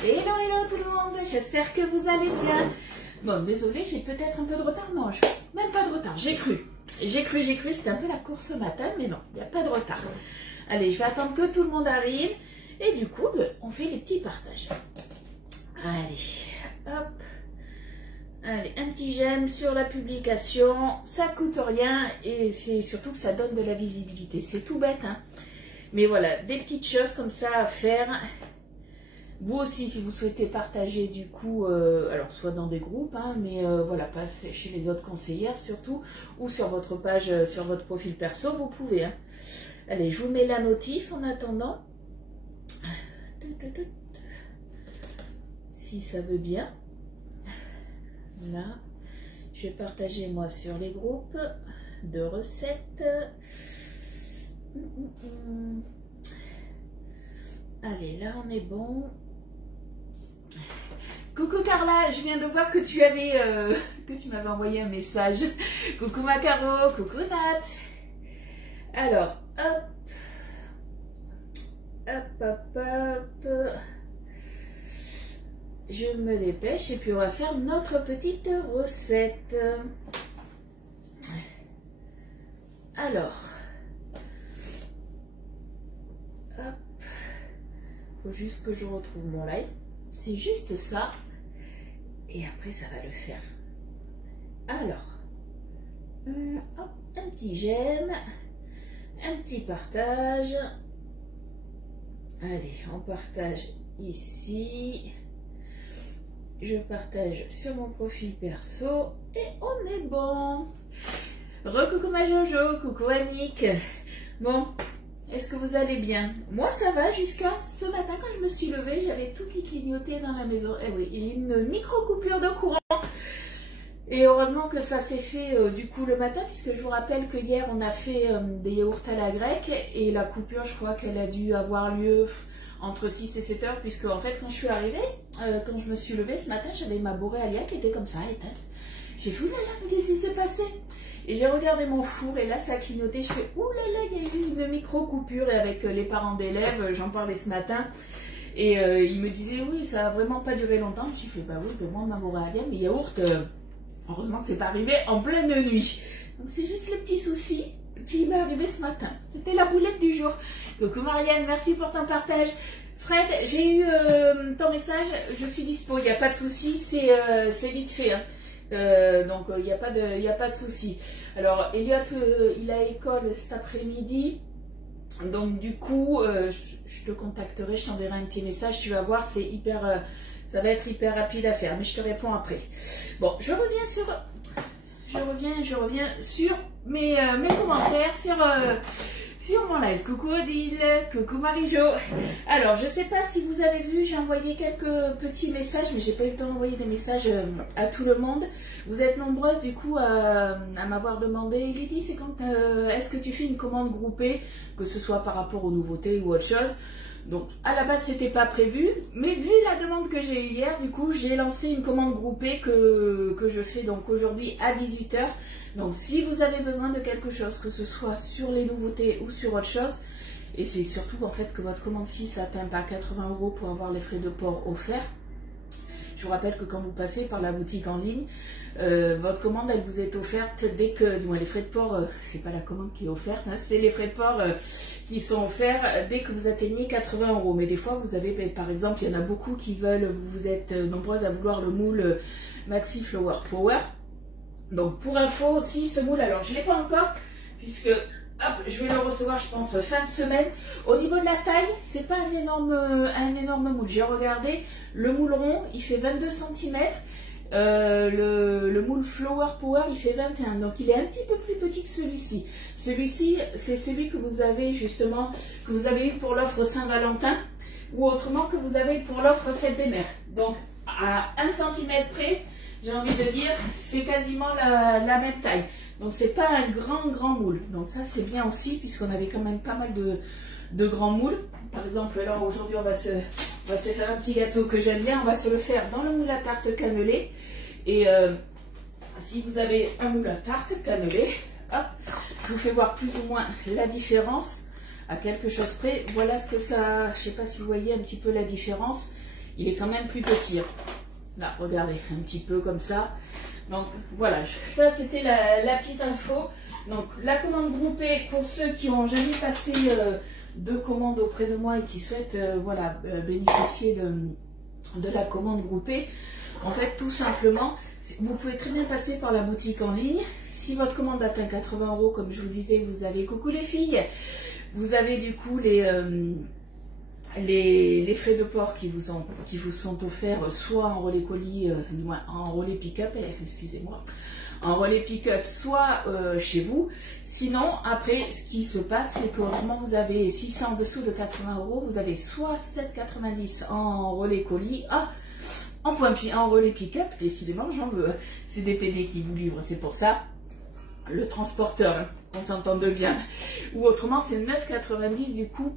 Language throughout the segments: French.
Hello, hello tout le monde, j'espère que vous allez bien. Bon, désolé, j'ai peut-être un peu de retard. Non, même pas de retard, j'ai cru, c'était un peu la course ce matin, mais non, il n'y a pas de retard. Allez, je vais attendre que tout le monde arrive. Et du coup, on fait les petits partages. Allez, hop. Allez, un petit j'aime sur la publication, ça coûte rien et c'est surtout que ça donne de la visibilité. C'est tout bête, hein. Mais voilà, des petites choses comme ça à faire. Vous aussi, si vous souhaitez partager du coup, alors soit dans des groupes, hein, mais voilà, pas chez les autres conseillères surtout, ou sur votre page, sur votre profil perso, vous pouvez. Hein. Allez, je vous mets la notif en attendant. Si ça veut bien. Là, je vais partager moi sur les groupes de recettes. Allez, là on est bon. Coucou Carla, je viens de voir que tu avais que tu m'avais envoyé un message. Coucou Macaro, coucou Nat. Alors, hop, hop, hop, hop. Je me dépêche et puis on va faire notre petite recette. Alors, hop, faut juste que je retrouve mon live. C'est juste ça. Et après, ça va le faire. Alors, hop, un petit j'aime, un petit partage. Allez, on partage ici. Je partage sur mon profil perso et on est bon. Recoucou ma Jojo, coucou Annick. Bon, est-ce que vous allez bien? Moi ça va jusqu'à ce matin quand je me suis levée, j'avais tout qui clignotait dans la maison. Eh oui, il y a une micro-coupure de courant. Et heureusement que ça s'est fait du coup le matin, puisque je vous rappelle que hier on a fait des yaourts à la grecque et la coupure, je crois qu'elle a dû avoir lieu entre 6 et 7 heures, puisque en fait quand je suis arrivée, quand je me suis levée ce matin, j'avais ma boréalia qui était comme ça, éteinte. J'ai fait oulala, mais qu'est-ce qui s'est passé? Et j'ai regardé mon four et là ça a clignoté, je fais oulala, il y a eu une micro-coupure. Et avec les parents d'élèves, j'en parlais ce matin. Et ils me disaient oui, ça a vraiment pas duré longtemps. J'ai fait bah oui, moi ma boréalia, mes yaourts, heureusement que c'est pas arrivé en pleine nuit. Donc c'est juste le petit souci qui m'est arrivé ce matin. C'était la boulette du jour. Coucou Marianne, merci pour ton partage. Fred, j'ai eu ton message, je suis dispo, il n'y a pas de souci, c'est vite fait. Hein. Donc il n'y a pas de souci. Alors Elliot, il a école cet après-midi. Donc du coup, je te contacterai, je t'enverrai un petit message, tu vas voir, c'est hyper... ça va être hyper rapide à faire, mais je te réponds après. Bon, je reviens sur mes commentaires, sur mon live. Coucou Odile, coucou Marie-Jo. Alors, je ne sais pas si vous avez vu, j'ai envoyé quelques petits messages, mais j'ai pas eu le temps d'envoyer des messages à tout le monde. Vous êtes nombreuses du coup à m'avoir demandé, Lydie, c'est quand est-ce que tu fais une commande groupée, que ce soit par rapport aux nouveautés ou autre chose. Donc à la base c'était pas prévu, mais vu la demande que j'ai eue hier, du coup j'ai lancé une commande groupée que je fais donc aujourd'hui à 18 h. Donc si vous avez besoin de quelque chose, que ce soit sur les nouveautés ou sur autre chose, et c'est surtout en fait que votre commande si ça atteint pas 80 € pour avoir les frais de port offerts. Je vous rappelle que quand vous passez par la boutique en ligne, votre commande elle vous est offerte dès que, les frais de port, c'est pas la commande qui est offerte, hein, c'est les frais de port qui sont offerts dès que vous atteignez 80 €. Mais des fois vous avez, par exemple, il y en a beaucoup qui veulent, vous êtes nombreuses à vouloir le moule Maxi Flower Power. Donc pour info aussi, ce moule, alors je ne l'ai pas encore, puisque hop, je vais le recevoir je pense fin de semaine. Au niveau de la taille, c'est pas un énorme moule. J'ai regardé, le moule rond il fait 22 cm, le moule Flower Power il fait 21, donc il est un petit peu plus petit que celui-ci. Celui-ci c'est celui que vous avez justement, que vous avez eu pour l'offre Saint-Valentin, ou autrement que vous avez eu pour l'offre Fête des Mères. Donc à 1 cm près, j'ai envie de dire, c'est quasiment la même taille. Donc c'est pas un grand moule. Donc ça c'est bien aussi, puisqu'on avait quand même pas mal de grands moules. Par exemple là aujourd'hui on va se faire un petit gâteau que j'aime bien. On va se le faire dans le moule à tarte cannelé. Et si vous avez un moule à tarte cannelé, hop, je vous fais voir plus ou moins la différence à quelque chose près. Voilà ce que ça, je sais pas si vous voyez un petit peu la différence. il est quand même plus petit. Là, regardez, un petit peu comme ça. Donc voilà, ça c'était la petite info. Donc la commande groupée, pour ceux qui n'ont jamais passé de commande auprès de moi et qui souhaitent voilà, bénéficier de la commande groupée, en fait tout simplement, vous pouvez très bien passer par la boutique en ligne. Si votre commande atteint 80 €, comme je vous disais, vous avez, coucou les filles, vous avez du coup les frais de port qui vous sont offerts soit en relais colis, du moins en relais pick-up, excusez-moi, en relais pick-up, soit chez vous. Sinon, après, ce qui se passe, c'est que vous avez, si c'est en dessous de 80 €, vous avez soit 7,90 € en relais colis, en relais pick-up, décidément, j'en veux. C'est des PD qui vous livrent, c'est pour ça. Le transporteur, qu'on s'entende bien. Ou autrement, c'est 9,90 € du coup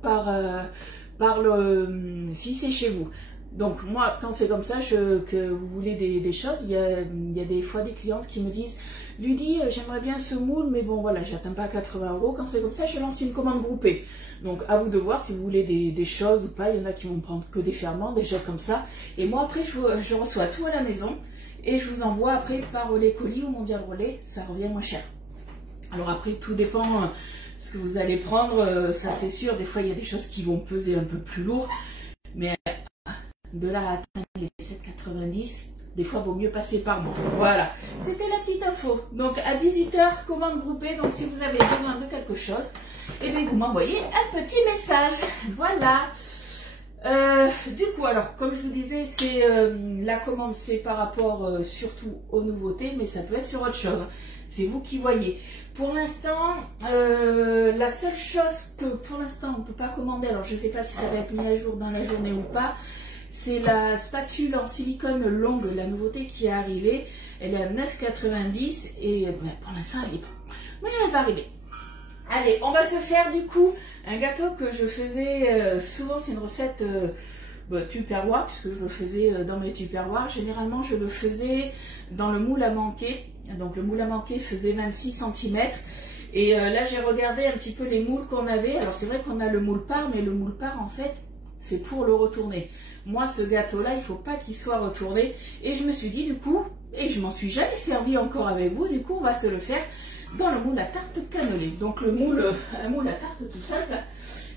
si c'est chez vous. Donc moi, quand c'est comme ça, que vous voulez des choses, il y a des fois des clientes qui me disent « Ludie, j'aimerais bien ce moule, mais bon voilà, j'atteins pas 80 €. Quand c'est comme ça, je lance une commande groupée. » Donc à vous de voir si vous voulez des choses ou pas. Il y en a qui vont prendre que des ferments, des choses comme ça. Et moi après, je reçois tout à la maison et je vous envoie après par relais colis ou mondial relais. Ça revient moins cher. Alors après, tout dépend ce que vous allez prendre, ça c'est sûr. Des fois, il y a des choses qui vont peser un peu plus lourd. Mais de là à atteindre les 7,90 €, des fois, il vaut mieux passer par moi. Voilà, c'était la petite info. Donc, à 18 h, commande groupée. Donc, si vous avez besoin de quelque chose, eh bien, vous m'envoyez un petit message. Voilà. Du coup, alors, comme je vous disais, c'est la commande, c'est par rapport surtout aux nouveautés, mais ça peut être sur autre chose. C'est vous qui voyez. Pour l'instant, la seule chose que pour l'instant on ne peut pas commander, alors je ne sais pas si ça va être mis à jour dans la journée ou pas, c'est la spatule en silicone longue, la nouveauté qui est arrivée. Elle est à 9,90 € et pour l'instant elle est pas. Mais elle va arriver. Allez, on va se faire du coup un gâteau que je faisais souvent, c'est une recette tupperware, puisque je le faisais dans mes tupperwares. Généralement, je le faisais dans le moule à manquer. Donc le moule à manquer faisait 26 cm. Et là, j'ai regardé un petit peu les moules qu'on avait. Alors c'est vrai qu'on a le moule part, mais le moule part, en fait, c'est pour le retourner. Moi, ce gâteau-là, il ne faut pas qu'il soit retourné. Et je me suis dit, du coup, et je m'en suis jamais servi encore avec vous, du coup, on va se le faire dans le moule à tarte cannelé. Donc un moule à tarte tout simple.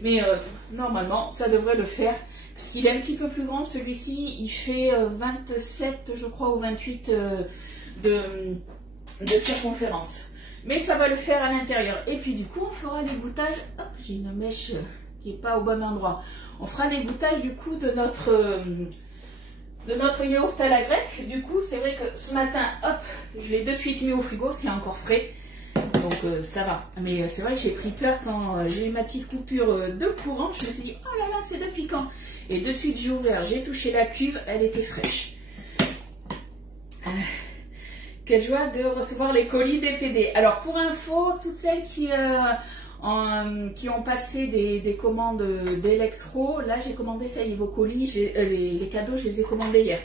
Mais normalement, ça devrait le faire. Puisqu'il est un petit peu plus grand, celui-ci, il fait 27, je crois, ou 28 de circonférence. Mais ça va le faire à l'intérieur. Et puis du coup, on fera l'égouttage. Hop, j'ai une mèche qui n'est pas au bon endroit. On fera l'égouttage du coup de notre yaourt à la grecque. Du coup, c'est vrai que ce matin, hop, je l'ai de suite mis au frigo, c'est encore frais. Donc ça va. Mais c'est vrai que j'ai pris peur quand j'ai eu ma petite coupure de courant. Je me suis dit, oh là là, c'est depuis quand? Et de suite, j'ai ouvert, j'ai touché la cuve, elle était fraîche. Quelle joie de recevoir les colis des PD. Alors pour info, toutes celles qui ont passé des commandes d'électro, là j'ai commandé, ça y est, vos colis, les cadeaux, je les ai commandés hier.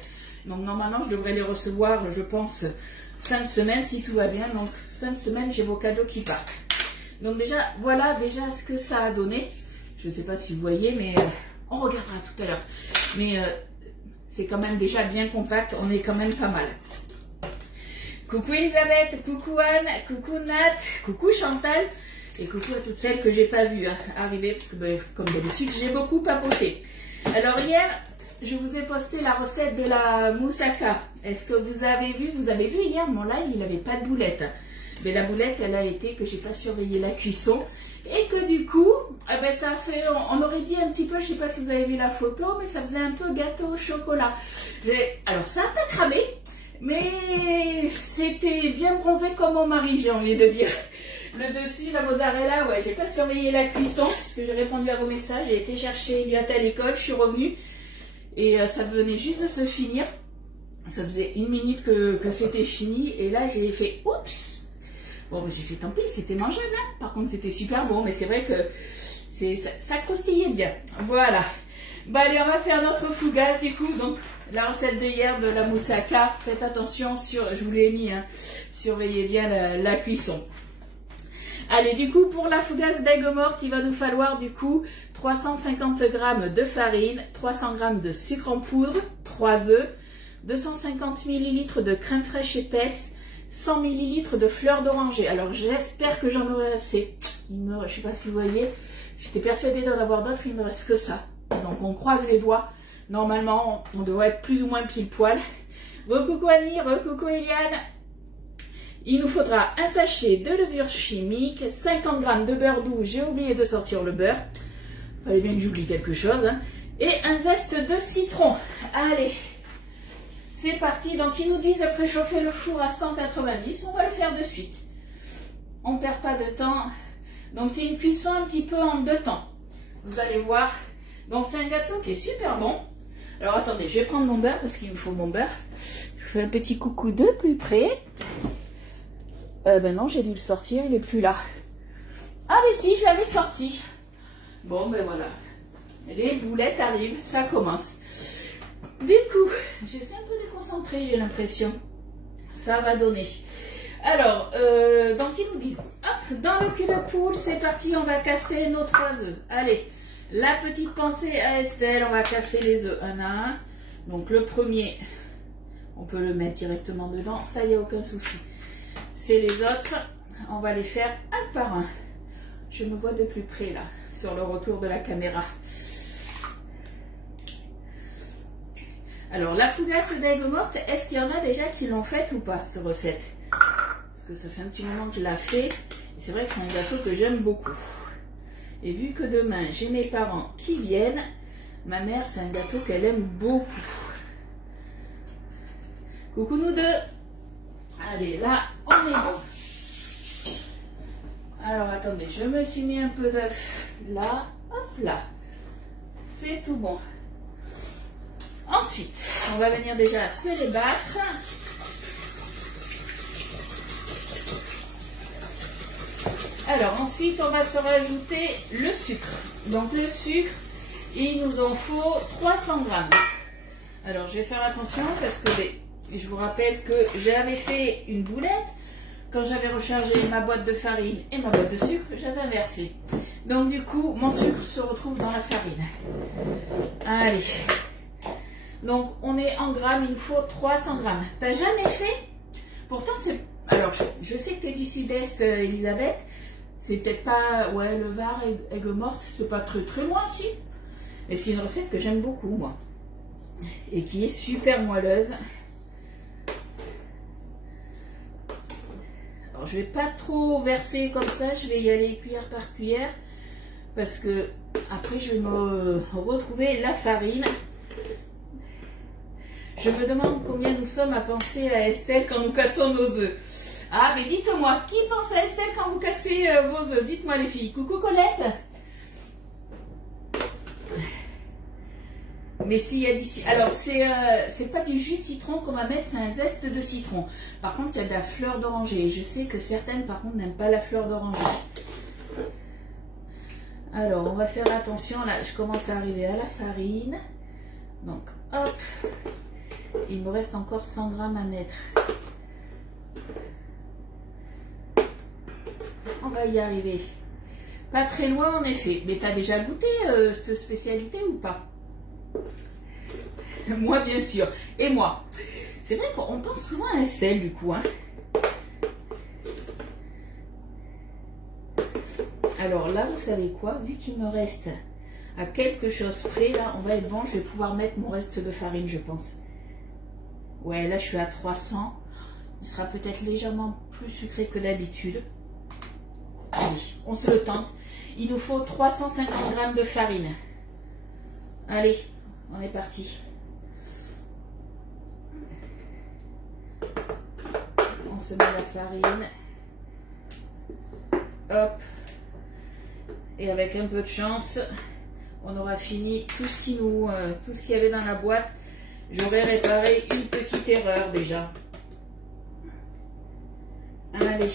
Donc normalement je devrais les recevoir, je pense, fin de semaine si tout va bien. Donc fin de semaine, j'ai vos cadeaux qui partent. Donc déjà, voilà déjà ce que ça a donné. Je ne sais pas si vous voyez, mais on regardera tout à l'heure. Mais c'est quand même déjà bien compact, on est quand même pas mal. Coucou Elisabeth, coucou Anne, coucou Nat, coucou Chantal et coucou à toutes celles que j'ai pas vues arriver parce que comme d'habitude j'ai beaucoup papoté. Alors hier je vous ai posté la recette de la moussaka. Est-ce que vous avez vu hier mon live, il n'avait pas de boulette. Mais la boulette elle a été que j'ai pas surveillé la cuisson et que du coup ça fait, on aurait dit un petit peu, je sais pas si vous avez vu la photo, mais ça faisait un peu gâteau au chocolat. Alors ça a pas cramé. Mais c'était bien bronzé comme mon mari, j'ai envie de dire. Le dessus, la mozzarella, ouais, j'ai pas surveillé la cuisson, parce que j'ai répondu à vos messages, j'ai été chercher Liat à l'école, je suis revenue, et ça venait juste de se finir. Ça faisait 1 minute que c'était fini, et là j'ai fait, oups. Bon, j'ai fait tant pis, c'était mangeable, hein. Par contre c'était super bon, mais c'est vrai que ça croustillait bien. Voilà. Bah allez, on va faire notre fougasse du coup, donc la recette d'hier de la moussaka, faites attention, je vous l'ai mis, hein, surveillez bien la cuisson. Allez, du coup, pour la fougasse d'aigues mortes, il va nous falloir du coup 350 g de farine, 300 g de sucre en poudre, 3 œufs, 250 ml de crème fraîche épaisse, 100 ml de fleur d'oranger. Alors j'espère que j'en aurai assez. Je ne sais pas si vous voyez, j'étais persuadée d'en avoir d'autres, il ne me reste que ça. Donc on croise les doigts. Normalement, on devrait être plus ou moins pile poil. Recoucou Annie, recoucou Eliane. Il nous faudra un sachet de levure chimique, 50 g de beurre doux, j'ai oublié de sortir le beurre. Fallait bien que j'oublie quelque chose. Hein. Et un zeste de citron. Allez, c'est parti. Donc ils nous disent de préchauffer le four à 190. On va le faire de suite. On ne perd pas de temps. Donc c'est une cuisson un petit peu en 2 temps. Vous allez voir. Donc c'est un gâteau qui est super bon. Alors attendez, je vais prendre mon beurre parce qu'il me faut mon beurre. Je fais un petit coucou de plus près. Ben non, j'ai dû le sortir, il n'est plus là. Ah mais si, je l'avais sorti. Bon ben voilà. Les boulettes arrivent, ça commence. Du coup, je suis un peu déconcentrée, j'ai l'impression. Ça va donner. Alors, donc ils nous disent, hop, dans le cul de poule, c'est parti, on va casser nos 3 œufs. Allez. La petite pensée à Estelle, on va casser les œufs un à un. Donc le premier, on peut le mettre directement dedans, ça y a aucun souci. C'est les autres, on va les faire un par un. Je me vois de plus près là, sur le retour de la caméra. Alors la fougasse d'aigues mortes, est-ce qu'il y en a déjà qui l'ont faite ou pas cette recette? Parce que ça fait un petit moment que je la fais, et c'est vrai que c'est un gâteau que j'aime beaucoup. Et vu que demain, j'ai mes parents qui viennent, ma mère, c'est un gâteau qu'elle aime beaucoup. Coucou nous deux. Allez, là, on est bon. Alors, attendez, je me suis mis un peu d'œuf là. Hop là. C'est tout bon. Ensuite, on va venir déjà se les battre. Alors ensuite, on va se rajouter le sucre. Donc le sucre, il nous en faut 300 g. Alors je vais faire attention parce que je vous rappelle que j'avais fait une boulette. Quand j'avais rechargé ma boîte de farine et ma boîte de sucre, j'avais inversé. Donc du coup, mon sucre se retrouve dans la farine. Allez. Donc on est en grammes, il nous faut 300 g. T'as jamais fait? Pourtant c'est... Alors je sais que tu es du sud-est, Elisabeth. C'est peut-être pas, ouais, le Var, aigues mortes, c'est pas très très loin si. Et c'est une recette que j'aime beaucoup moi. Et qui est super moelleuse. Alors je vais pas trop verser comme ça, je vais y aller cuillère par cuillère. Parce que après je vais me retrouver la farine. Je me demande combien nous sommes à penser à Estelle quand nous cassons nos œufs. Ah, mais dites-moi, qui pense à Estelle quand vous cassez vos œufs? Dites-moi les filles. Coucou Colette. Mais s'il y a d'ici... Alors, c'est pas du jus de citron qu'on va mettre, c'est un zeste de citron. Par contre, il y a de la fleur d'oranger. Je sais que certaines, par contre, n'aiment pas la fleur d'oranger. Alors, on va faire attention. Là, je commence à arriver à la farine. Donc, hop. Il me reste encore 100 g à mettre. On va y arriver. Pas très loin en effet. Mais t'as déjà goûté cette spécialité ou pas? Moi bien sûr. Et moi. C'est vrai qu'on pense souvent à Estelle du coup. Hein. Alors là, vous savez quoi? Vu qu'il me reste à quelque chose près, là, on va être bon. Je vais pouvoir mettre mon reste de farine, je pense. Ouais, là je suis à 300. Il sera peut-être légèrement plus sucré que d'habitude. Allez, on se le tente. Il nous faut 350 g de farine. Allez, on est parti. On se met la farine. Hop. Et avec un peu de chance, on aura fini tout ce qu'il y avait dans la boîte. J'aurais réparé une petite erreur déjà. Allez.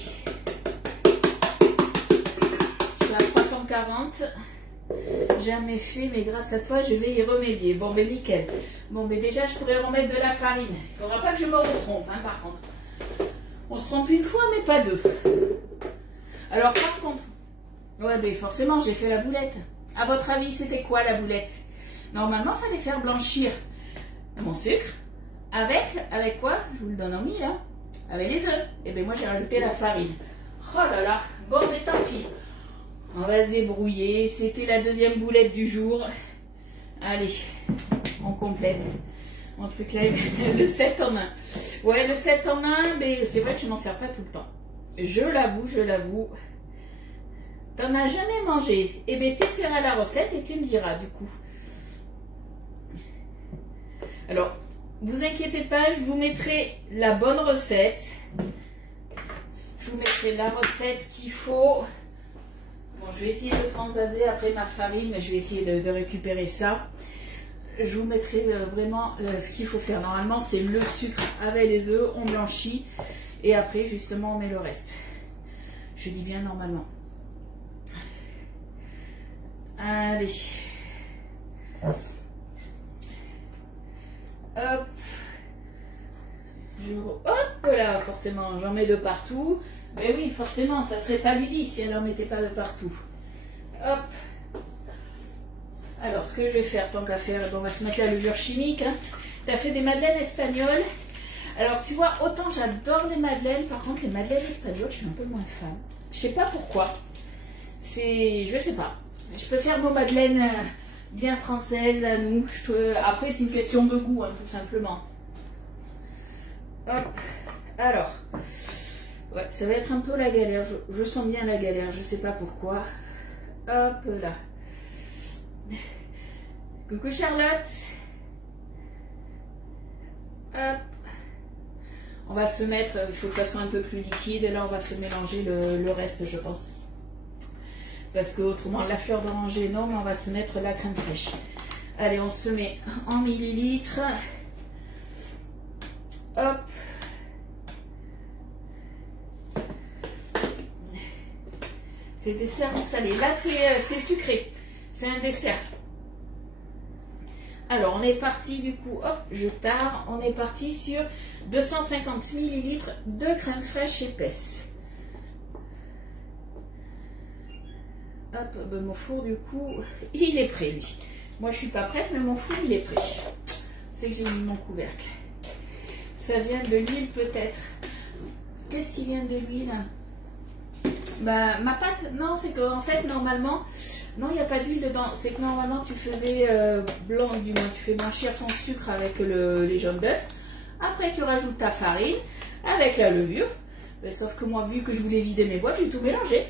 40, jamais fait, mais grâce à toi je vais y remédier. Bon mais nickel. Bon mais déjà je pourrais remettre de la farine. Il faudra pas que je me retrompe hein, par contre. On se trompe une fois mais pas deux. Alors par contre, ouais mais forcément j'ai fait la boulette. À votre avis, c'était quoi la boulette? Normalement, il fallait faire blanchir mon sucre avec quoi? Je vous le donne en mille, là. Avec les œufs. Et bien moi, j'ai rajouté la farine. Oh là là. Bon, mais tant pis. On va se débrouiller. C'était la deuxième boulette du jour. Allez, on complète. Mon truc là, le 7 en 1. Ouais, le 7 en 1, mais c'est vrai que je m'en sers pas tout le temps. Je l'avoue, je l'avoue. T'en as jamais mangé. Eh bien, t'essaieras la recette et tu me diras du coup. Alors, vous inquiétez pas, je vous mettrai la bonne recette. Je vous mettrai la recette qu'il faut. Bon, je vais essayer de transvaser après ma farine, mais je vais essayer de récupérer ça. Je vous mettrai vraiment ce qu'il faut faire. Normalement, c'est le sucre avec les œufs, on blanchit et après, justement, on met le reste. Je dis bien normalement. Allez. Hop. Hop là, forcément, j'en mets de partout. Mais oui, forcément, ça serait pas ludique si elle n'en mettait pas de partout. Hop. Alors, ce que je vais faire, tant qu'à faire, on va se mettre la levure chimique. Hein. Tu as fait des madeleines espagnoles. Alors, tu vois, autant j'adore les madeleines. Par contre, les madeleines espagnoles, je suis un peu moins fan. Je sais pas pourquoi. Je sais pas. Je peux faire nos madeleines bien françaises à nous. Après, c'est une question de goût, hein, tout simplement. Hop. Alors, ouais, ça va être un peu la galère. Je sens bien la galère, je sais pas pourquoi. Hop là. Coucou Charlotte. Hop. On va se mettre, il faut que ça soit un peu plus liquide. Et là, on va se mélanger le reste, je pense. Parce que autrement, la fleur d'oranger, non, mais on va se mettre la crème fraîche. Allez, on se met en millilitres. Hop. C'est dessert ou salé. Là, c'est sucré. C'est un dessert. Alors, on est parti du coup. Hop, je pars. On est parti sur 250 ml de crème fraîche épaisse. Hop, ben mon four du coup, il est prêt lui. Moi, je suis pas prête, mais mon four, il est prêt. C'est que j'ai mis mon couvercle. Ça vient de l'huile peut-être. Qu'est-ce qui vient de l'huile? Bah, ma pâte, non, c'est qu'en fait, normalement, non, il n'y a pas d'huile dedans. C'est que normalement, tu faisais blanc, du moins, tu fais blanchir ton sucre avec les jaunes d'œufs. Après, tu rajoutes ta farine avec la levure. Mais sauf que moi, vu que je voulais vider mes boîtes, j'ai tout mélangé.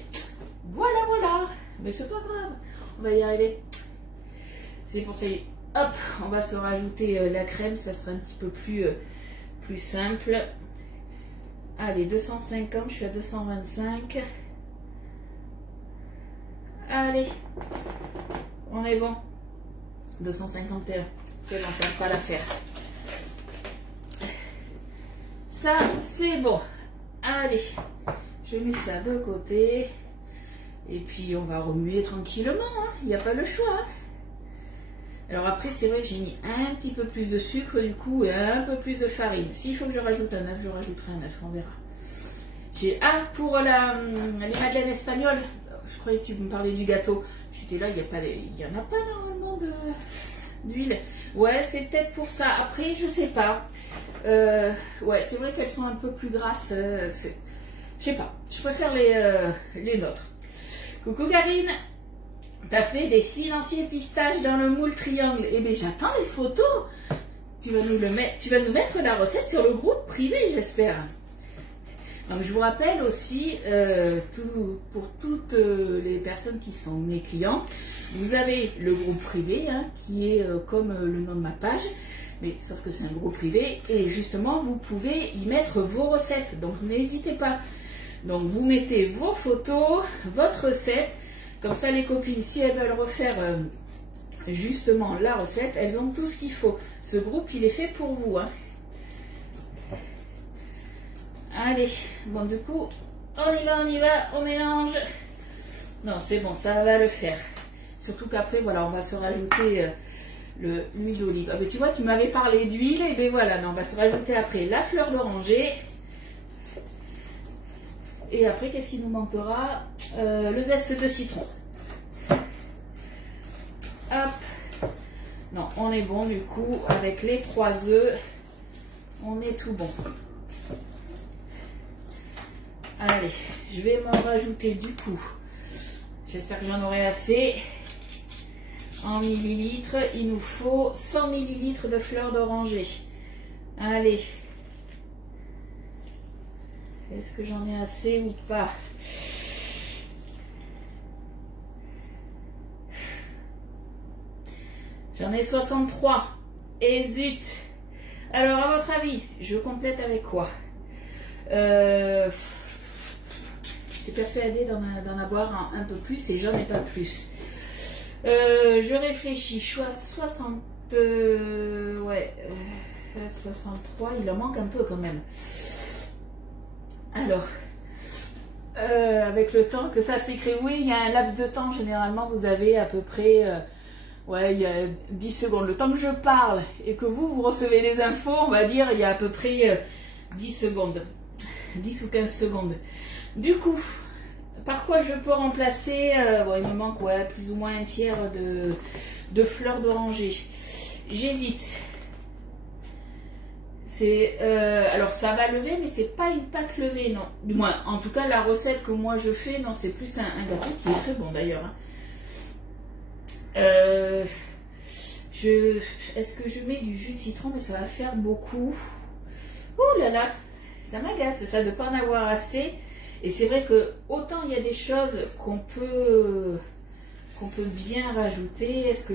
Voilà, voilà. Mais c'est pas grave, on va y arriver. C'est pour ça, hop, on va se rajouter la crème, ça sera un petit peu plus simple. Allez, 250, je suis à 225. Allez, on est bon. 251, c'est bon, ça ne va pas la faire. Ça, c'est bon. Allez, je mets ça de côté. Et puis, on va remuer tranquillement, hein. Il n'y a pas le choix. Hein. Alors après, c'est vrai que j'ai mis un petit peu plus de sucre, du coup, et un peu plus de farine. S'il faut que je rajoute un œuf, je rajouterai un œuf, on verra. Ah, pour les madeleines espagnoles, je croyais que tu me parlais du gâteau. J'étais là, il n'y en a pas normalement d'huile. Ouais, c'est peut-être pour ça. Après, je sais pas. Ouais, c'est vrai qu'elles sont un peu plus grasses. Je sais pas. Je préfère les nôtres. Coucou Karine, t'as fait des financiers pistaches dans le moule triangle. Eh bien, j'attends les photos. Tu vas nous mettre la recette sur le groupe privé, j'espère. Donc, je vous rappelle aussi, pour toutes les personnes qui sont mes clients, vous avez le groupe privé, hein, qui est comme le nom de ma page, mais sauf que c'est un groupe privé, et justement, vous pouvez y mettre vos recettes, donc n'hésitez pas. Donc, vous mettez vos photos, votre recette, comme ça, les copines, si elles veulent refaire justement la recette, elles ont tout ce qu'il faut. Ce groupe, il est fait pour vous, hein. Allez, bon du coup, on y va, on mélange. Non, c'est bon, ça va le faire. Surtout qu'après, voilà, on va se rajouter l'huile d'olive. Ah, mais tu vois, tu m'avais parlé d'huile, et bien voilà, mais on va se rajouter après la fleur d'oranger. Et après, qu'est-ce qui nous manquera? Le zeste de citron. Non, on est bon du coup, avec les 3 œufs, on est tout bon. Allez, je vais m'en rajouter du coup. J'espère que j'en aurai assez. En millilitres, il nous faut 100 millilitres de fleur d'oranger. Allez. Est-ce que j'en ai assez ou pas? J'en ai 63. Et zut. Alors, à votre avis, je complète avec quoi? J'étais persuadée d'en avoir un peu plus et j'en ai pas plus. Je réfléchis. Je suis à 60. Ouais. 63. Il en manque un peu quand même. Alors. Avec le temps que ça s'écrit. Oui, il y a un laps de temps. Généralement, vous avez à peu près. Ouais, il y a 10 secondes. Le temps que je parle et que vous recevez les infos, on va dire, il y a à peu près 10 secondes. 10 ou 15 secondes. Du coup, par quoi je peux remplacer bon, il me manque ouais, plus ou moins un tiers de fleurs d'oranger. J'hésite. Alors ça va lever, mais c'est pas une pâte levée, non. Du moins, en tout cas, la recette que moi je fais, non, c'est plus un gâteau qui est très bon d'ailleurs. Hein. Est-ce que je mets du jus de citron, mais ça va faire beaucoup. Ouh là là, ça m'agace ça de ne pas en avoir assez. Et c'est vrai que autant il y a des choses qu'on peut bien rajouter. Est-ce que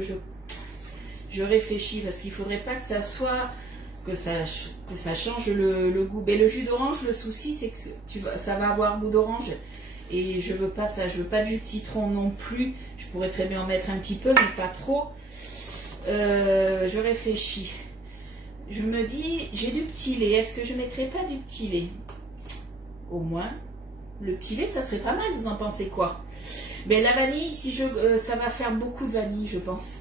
je réfléchis parce qu'il ne faudrait pas que ça soit que ça change le goût. Mais le jus d'orange, le souci c'est que ça va avoir goût d'orange. Et je veux pas ça, je veux pas de jus de citron non plus. Je pourrais très bien en mettre un petit peu, mais pas trop. Je réfléchis. Je me dis, j'ai du petit lait. Est-ce que je mettrais pas du petit lait? Au moins, le petit lait, ça serait pas mal. Vous en pensez quoi? Mais la vanille, si ça va faire beaucoup de vanille, je pense.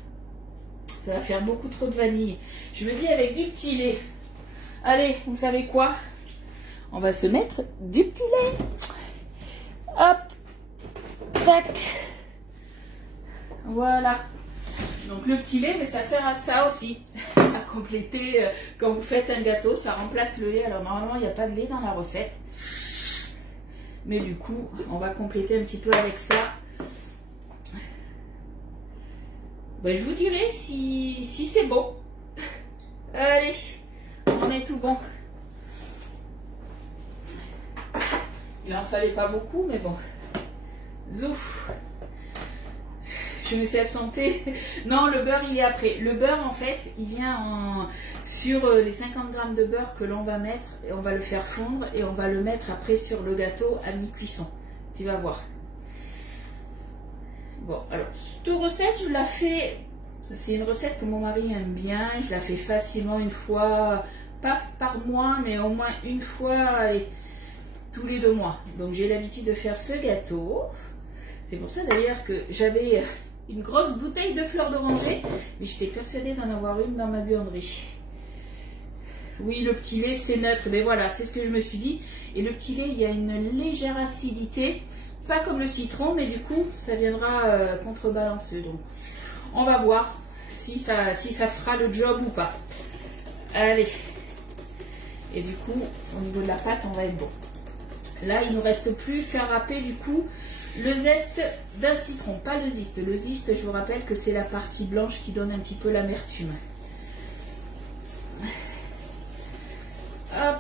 Ça va faire beaucoup trop de vanille. Je me dis avec du petit lait. Allez, vous savez quoi? On va se mettre du petit lait. Hop, tac, voilà. Donc le petit lait, mais ça sert à ça aussi, à compléter quand vous faites un gâteau, ça remplace le lait. Alors normalement il n'y a pas de lait dans la recette, mais du coup on va compléter un petit peu avec ça. Ben, je vous dirai si c'est bon. Allez, on est tout bon. Il n'en fallait pas beaucoup, mais bon. Zouf. Je me suis absentée. Non, le beurre, il est après. Le beurre, en fait, il vient sur les 50 grammes de beurre que l'on va mettre. Et on va le faire fondre et on va le mettre après sur le gâteau à mi-cuisson. Tu vas voir. Bon, alors, cette recette, je la fais... C'est une recette que mon mari aime bien. Je la fais facilement une fois, pas par mois, mais au moins une fois... Allez, tous les 2 mois. Donc j'ai l'habitude de faire ce gâteau. C'est pour ça d'ailleurs que j'avais une grosse bouteille de fleurs d'oranger, mais j'étais persuadée d'en avoir une dans ma buanderie. Oui, le petit lait c'est neutre, mais voilà, c'est ce que je me suis dit. Et le petit lait, il y a une légère acidité, pas comme le citron, mais du coup ça viendra contrebalancer. Donc on va voir si ça fera le job ou pas. Allez. Et du coup, au niveau de la pâte, on va être bon. Là, il ne nous reste plus qu'à râper du coup le zeste d'un citron, pas le zeste. Le zeste, je vous rappelle que c'est la partie blanche qui donne un petit peu l'amertume. Hop.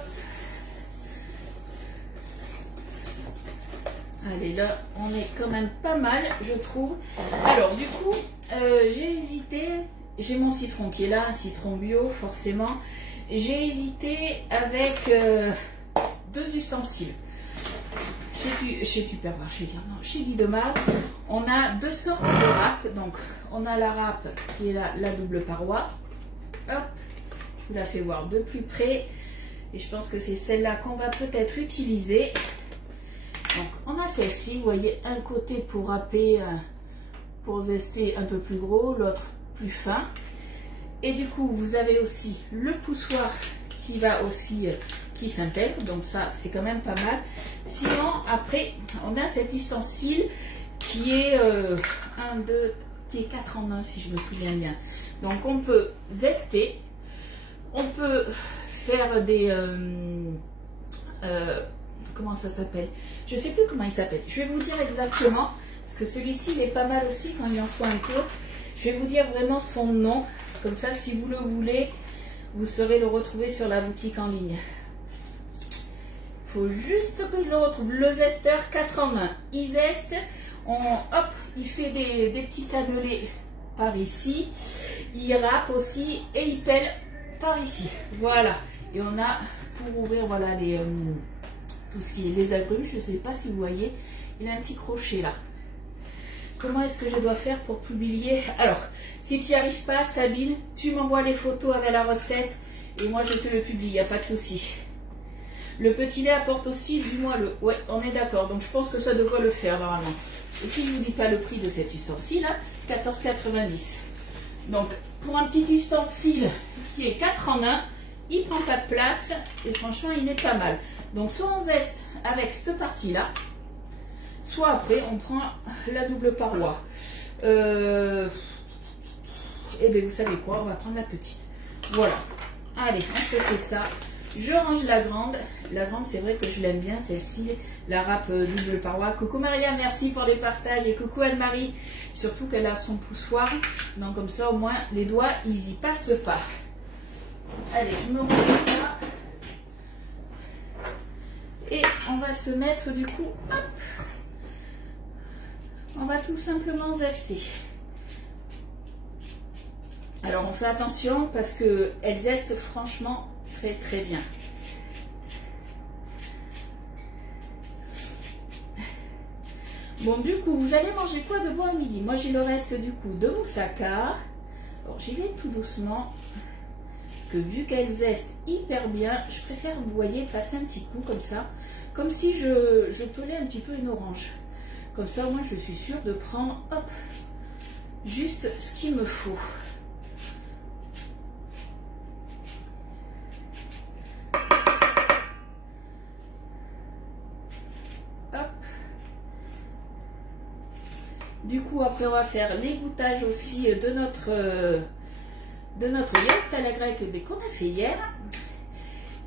Allez, là, on est quand même pas mal, je trouve. Alors, du coup, j'ai hésité. J'ai mon citron qui est là, un citron bio, forcément. J'ai hésité avec 2 ustensiles. Chez Tupperware, je vais dire non, chez Lidemar, on a 2 sortes de râpes. Donc, on a la râpe qui est la double paroi. Hop, je vous la fais voir de plus près. Et je pense que c'est celle-là qu'on va peut-être utiliser. Donc, on a celle-ci, vous voyez, un côté pour râper, pour zester un peu plus gros, l'autre plus fin. Et du coup, vous avez aussi le poussoir qui va aussi... qui s'intègre, donc ça c'est quand même pas mal. Sinon après on a cet ustensile qui est qui est 4 en 1 si je me souviens bien. Donc on peut zester, on peut faire des... comment ça s'appelle? Je ne sais plus comment il s'appelle. Je vais vous dire exactement, parce que celui-ci il est pas mal aussi quand il en faut un tour. Je vais vous dire vraiment son nom, comme ça si vous le voulez, vous saurez le retrouver sur la boutique en ligne. Il faut juste que je le retrouve. Le zester 4 en 1. Il zeste, hop, il fait des petits cannelés par ici. Il râpe aussi et il pèle par ici. Voilà. Et on a pour ouvrir voilà les tout ce qui est les agrumes. Je ne sais pas si vous voyez, il a un petit crochet là. Comment est-ce que je dois faire pour publier? Alors, si tu n'y arrives pas, Sabine, tu m'envoies les photos avec la recette et moi je te le publie, il n'y a pas de souci. Le petit lait apporte aussi du moelleux. Ouais, on est d'accord. Donc je pense que ça devrait le faire normalement. Et si je ne vous dis pas le prix de cet ustensile, là, 14,90. Donc pour un petit ustensile qui est 4 en 1, il ne prend pas de place et franchement il est pas mal. Donc soit on zeste avec cette partie-là, soit après on prend la double paroi. Et bien vous savez quoi, on va prendre la petite. Voilà. Allez, on se fait ça. Je range la grande. La grande, c'est vrai que je l'aime bien, celle-ci, la râpe double paroi. Coucou Maria, merci pour les partages. Et coucou Anne-Marie. Surtout qu'elle a son poussoir. Donc comme ça, au moins, les doigts, ils y passent pas. Allez, je me range ça. Et on va se mettre du coup, hop. On va tout simplement zester. Alors on fait attention parce qu'elle zeste franchement très très bien. Bon, du coup, vous allez manger quoi de bon à midi? Moi j'ai le reste du coup de moussaka. Alors j'y vais tout doucement. Parce que vu qu'elle zeste hyper bien, je préfère, vous voyez, passer un petit coup comme ça. Comme si je pelais un petit peu une orange. Comme ça, moi je suis sûre de prendre, hop, juste ce qu'il me faut. Du coup, après, on va faire l'égouttage aussi de notre yaourt à la grecque qu'on a fait hier.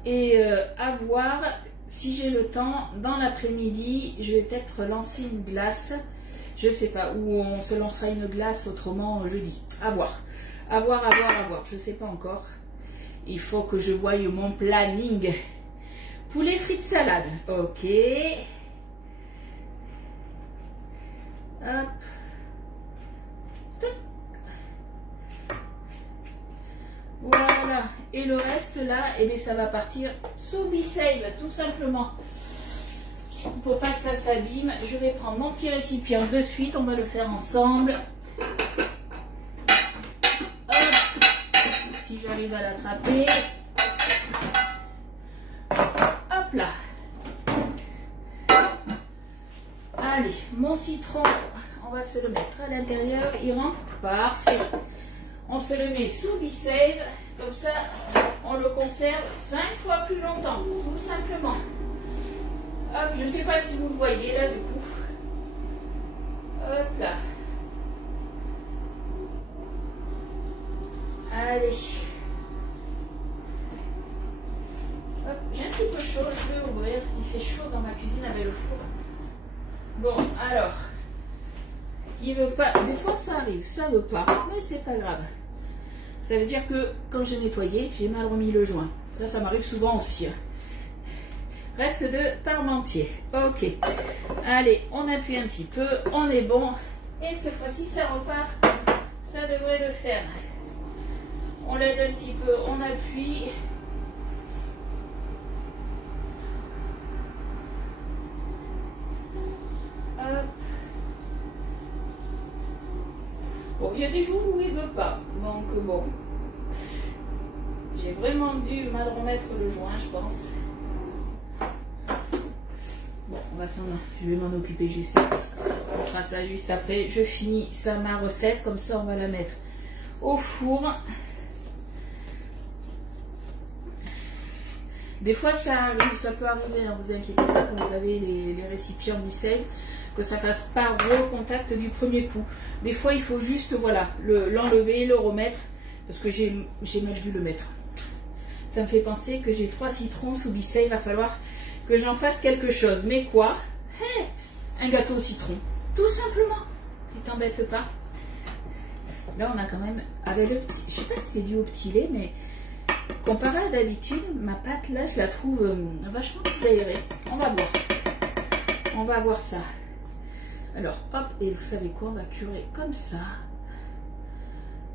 Et à voir, si j'ai le temps, dans l'après-midi, je vais peut-être lancer une glace. Je ne sais pas, ou on se lancera une glace autrement jeudi. À voir. À voir, à voir, à voir. Je ne sais pas encore. Il faut que je voie mon planning. Poulet frites salade. Ok. Hop. Voilà. Et le reste là, eh bien, ça va partir sous Be-Save, tout simplement. Il ne faut pas que ça s'abîme. Je vais prendre mon petit récipient de suite. On va le faire ensemble. Hop. Si j'arrive à l'attraper. Hop là. Allez, mon citron, on va se le mettre à l'intérieur. Il rentre. Parfait. On se le met sous Be-Save. Comme ça, on le conserve 5 fois plus longtemps. Tout simplement. Hop, je ne sais pas si vous le voyez là du coup. Hop là. Allez. Hop, j'ai un petit peu chaud, je vais ouvrir. Il fait chaud dans ma cuisine avec le four. Bon, alors. Il veut pas. Des fois ça arrive, ça veut pas. Mais c'est pas grave. Ça veut dire que quand j'ai nettoyé, j'ai mal remis le joint. Ça m'arrive souvent aussi. Reste de parmentier. Ok. Allez, on appuie un petit peu. On est bon. Et cette fois-ci, ça repart. Ça devrait le faire. On l'aide un petit peu. On appuie. Hop. Bon, il y a des jours où il ne veut pas. Donc, bon. J'ai vraiment dû mal remettre le joint, je pense. Bon, je vais m'en occuper juste après. On fera ça juste après. Je finis ça, ma recette. Comme ça, on va la mettre au four. Des fois, ça peut arriver, hein, vous inquiétez pas, quand vous avez les récipients Be-Save, que ça fasse pas recontact du premier coup. Des fois, il faut juste, voilà, l'enlever, le remettre. parce que j'ai mal dû le mettre. Ça me fait penser que j'ai 3 citrons sous bissay, il va falloir que j'en fasse quelque chose. Mais quoi? Un gâteau au citron, tout simplement. Tu t'embêtes pas. Là on a quand même, avec le petit, je sais pas si c'est dû au petit lait, mais comparé à d'habitude, ma pâte là je la trouve vachement plus aérée. On va voir. On va voir ça. Alors hop, et vous savez quoi, on va curer comme ça.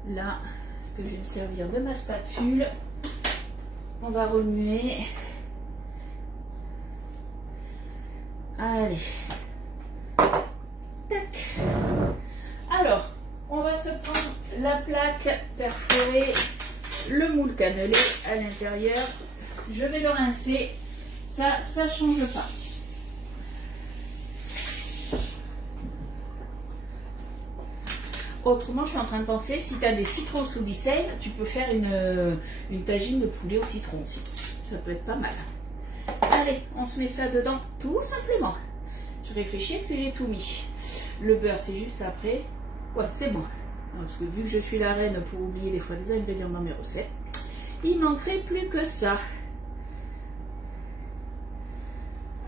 Là, est-ce que je vais me servir de ma spatule? On va remuer. Allez. Tac. Alors, on va se prendre la plaque perforée, le moule cannelé à l'intérieur. Je vais le rincer. Ça change pas. Autrement, je suis en train de penser, si tu as des citrons sous bissay, tu peux faire une tagine de poulet au citron aussi. Ça peut être pas mal. Allez, on se met ça dedans, tout simplement. Je réfléchis, est-ce que j'ai tout mis? Le beurre, c'est juste après. Ouais, c'est bon. Parce que vu que je suis la reine pour oublier des fois des ingrédients dans mes recettes, il manquerait plus que ça.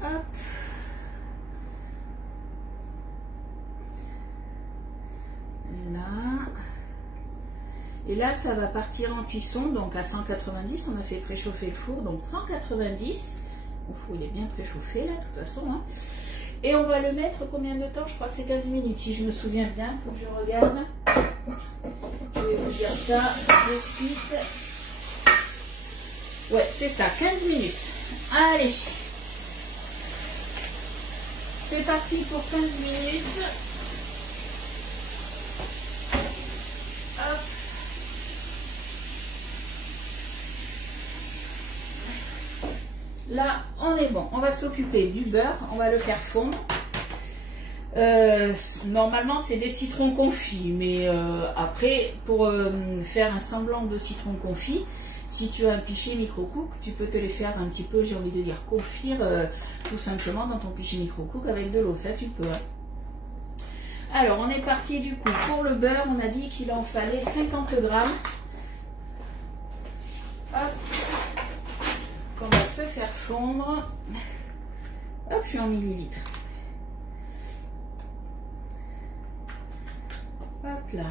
Hop. Là. Et là, ça va partir en cuisson, donc à 190. On a fait préchauffer le four, donc 190. Le four, il est bien préchauffé, là, de toute façon. Hein. Et on va le mettre combien de temps? Je crois que c'est 15 minutes, si je me souviens bien. Il faut que je regarde. Je vais vous dire ça de suite. Ouais, c'est ça, 15 minutes. Allez. C'est parti pour 15 minutes. Hop. Là, on est bon. On va s'occuper du beurre. On va le faire fondre. Normalement, c'est des citrons confits. Mais après, pour faire un semblant de citron confit, si tu as un pichet micro-cook, tu peux te les faire un petit peu, j'ai envie de dire, confire tout simplement dans ton pichet micro-cook avec de l'eau. Ça, tu peux. Hein. Alors, on est parti du coup. Pour le beurre, on a dit qu'il en fallait 50 grammes. Hop. Qu'on va se faire fondre. Hop, je suis en millilitres. Hop là.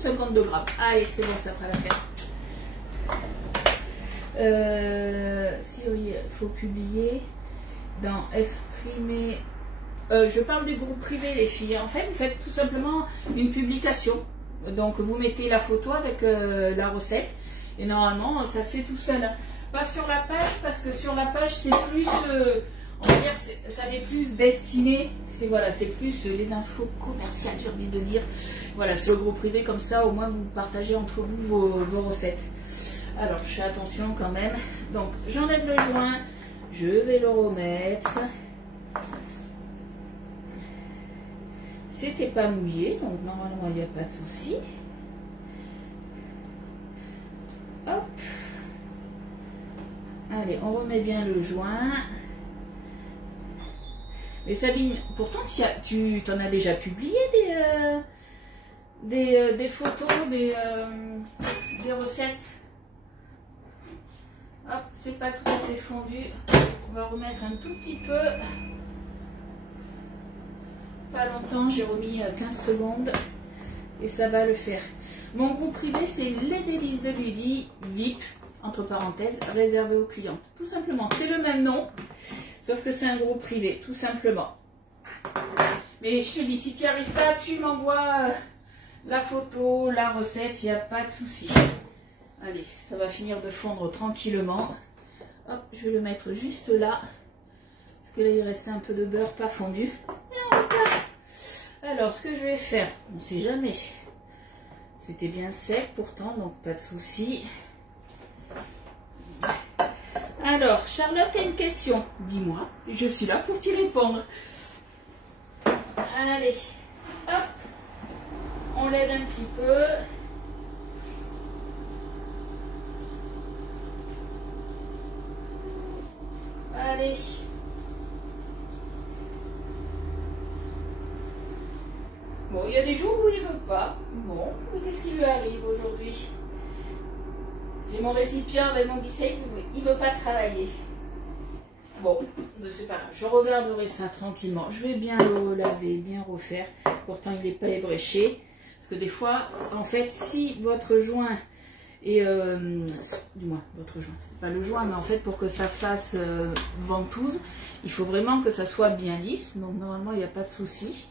52 grammes. Allez, c'est bon, ça fera l'affaire. Si oui, il faut publier dans Exprimer. Je parle du groupe privé, les filles. En fait, vous faites tout simplement une publication. Donc, vous mettez la photo avec la recette. Et normalement, ça se fait tout seul. Pas sur la page, parce que sur la page, c'est plus... on va dire, ça n'est plus destiné. Voilà, c'est plus les infos commerciales, j'ai envie de dire. Voilà, sur le groupe privé, comme ça, au moins, vous partagez entre vous vos recettes. Alors, je fais attention quand même. Donc, j'enlève le joint. Je vais le remettre. C'était pas mouillé, donc normalement, il n'y a pas de souci. Hop. Allez, on remet bien le joint. Mais Sabine, pourtant, tu t'en as déjà publié des photos, des recettes. Hop, c'est pas tout à fait fondu. On va remettre un tout petit peu. Pas longtemps, j'ai remis 15 secondes et ça va le faire. Mon groupe privé, c'est les délices de Ludie, VIP, entre parenthèses, réservé aux clientes. Tout simplement, c'est le même nom, sauf que c'est un groupe privé, tout simplement. Mais je te dis, si tu n'y arrives pas, tu m'envoies la photo, la recette, il n'y a pas de souci. Allez, ça va finir de fondre tranquillement. Hop, je vais le mettre juste là. Parce que là, il restait un peu de beurre pas fondu. Et on repart. Alors, ce que je vais faire, on ne sait jamais. C'était bien sec pourtant, donc pas de souci. Alors, Charlotte a une question. Dis-moi, je suis là pour t'y répondre. Allez, hop. On l'aide un petit peu. Allez. Bon, il y a des jours où il ne veut pas. Bon, mais qu'est-ce qui lui arrive aujourd'hui? J'ai mon récipient avec mon bicycle, il ne veut pas travailler. Bon, c'est pas grave, je regarderai ça tranquillement. Je vais bien le relaver, bien refaire. Pourtant, il n'est pas ébréché. Parce que des fois, en fait, si votre joint est... du moins, votre joint, c'est pas le joint, mais en fait, pour que ça fasse ventouse, il faut vraiment que ça soit bien lisse. Donc, normalement, il n'y a pas de souci.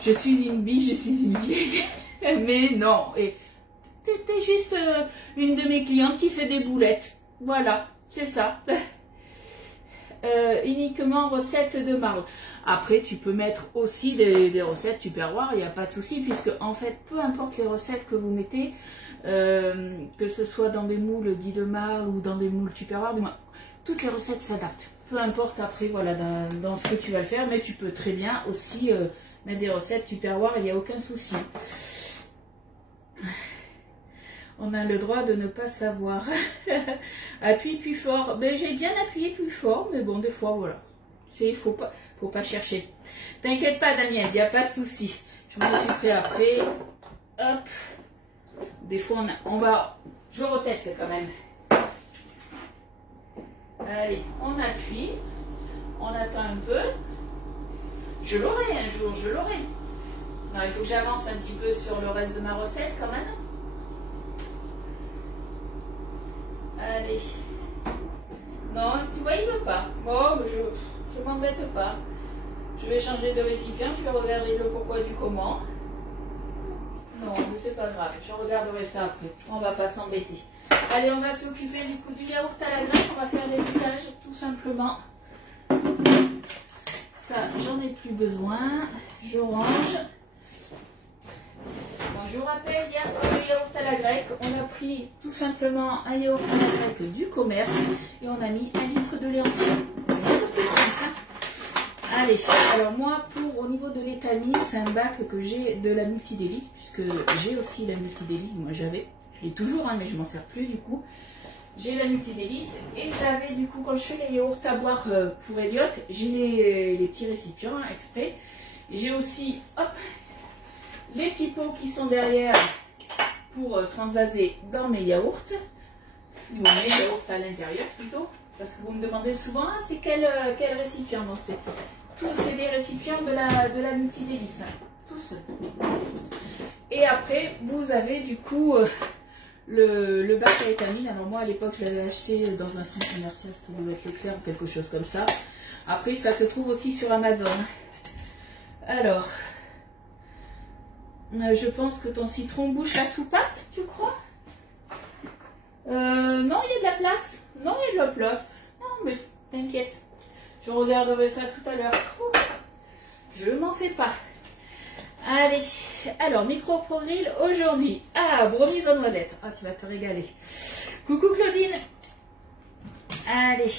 Je suis une biche, je suis une vieille. Mais non, et t'es juste une de mes clientes qui fait des boulettes. Voilà, c'est ça. Uniquement recettes de marde. Après, tu peux mettre aussi des recettes Tupperware, il n'y a pas de souci, puisque en fait, peu importe les recettes que vous mettez, que ce soit dans des moules Guy de marle ou dans des moules Tupperware, du moins, toutes les recettes s'adaptent. Peu importe après, voilà, dans ce que tu vas le faire, mais tu peux très bien aussi mettre des recettes Tupperware, il n'y a aucun souci. On a le droit de ne pas savoir. Appuie plus fort. Ben, j'ai bien appuyé plus fort, mais bon, des fois, voilà. Il faut pas chercher. T'inquiète pas, Daniel, il n'y a pas de souci. Je m'en occuperai après. Hop. Des fois, je reteste quand même. Allez, on appuie. On attend un peu. Je l'aurai un jour, je l'aurai. Non, il faut que j'avance un petit peu sur le reste de ma recette quand même. Allez. Non, tu vois, il ne veut pas. Bon, mais je m'embête pas. Je vais changer de récipient, je vais regarder le pourquoi du comment. Non, mais c'est pas grave, je regarderai ça après. On va pas s'embêter. Allez, on va s'occuper du coup du yaourt à la graisse. On va faire l'évitage tout simplement. Ça, j'en ai plus besoin. Je range. Je vous rappelle, hier pour le yaourt à la grecque, on a pris tout simplement un yaourt à la grecque du commerce et on a mis 1 litre de lait entier. Rien de plus simple, hein. Allez, alors moi, au niveau de l'étamine, c'est un bac que j'ai de la multidélice, puisque j'ai aussi la multidélice, moi je l'ai toujours, hein, mais je m'en sers plus du coup. J'ai la multidélice et j'avais du coup, quand je fais les yaourts à boire pour Elliot, j'ai les petits récipients hein, exprès. J'ai aussi, hop, les petits pots qui sont derrière pour transvaser dans mes yaourts, ou mes yaourts à l'intérieur plutôt, parce que vous me demandez souvent, ah, c'est quel récipient. Donc c'est des récipients de la multidélice, hein, tous. Et après, vous avez du coup le bac à étamine. Alors moi à l'époque je l'avais acheté dans un centre commercial, ça devait être Leclerc ou quelque chose comme ça. Après ça se trouve aussi sur Amazon. Alors... je pense que ton citron bouche la soupape, tu crois? Non, il y a de la place. Non, il y a de la place. Non, mais t'inquiète. Je regarderai ça tout à l'heure. Je m'en fais pas. Allez, alors, micro-pro-grill aujourd'hui. Ah, brownies en noisettes. Ah, tu vas te régaler. Coucou Claudine. Allez.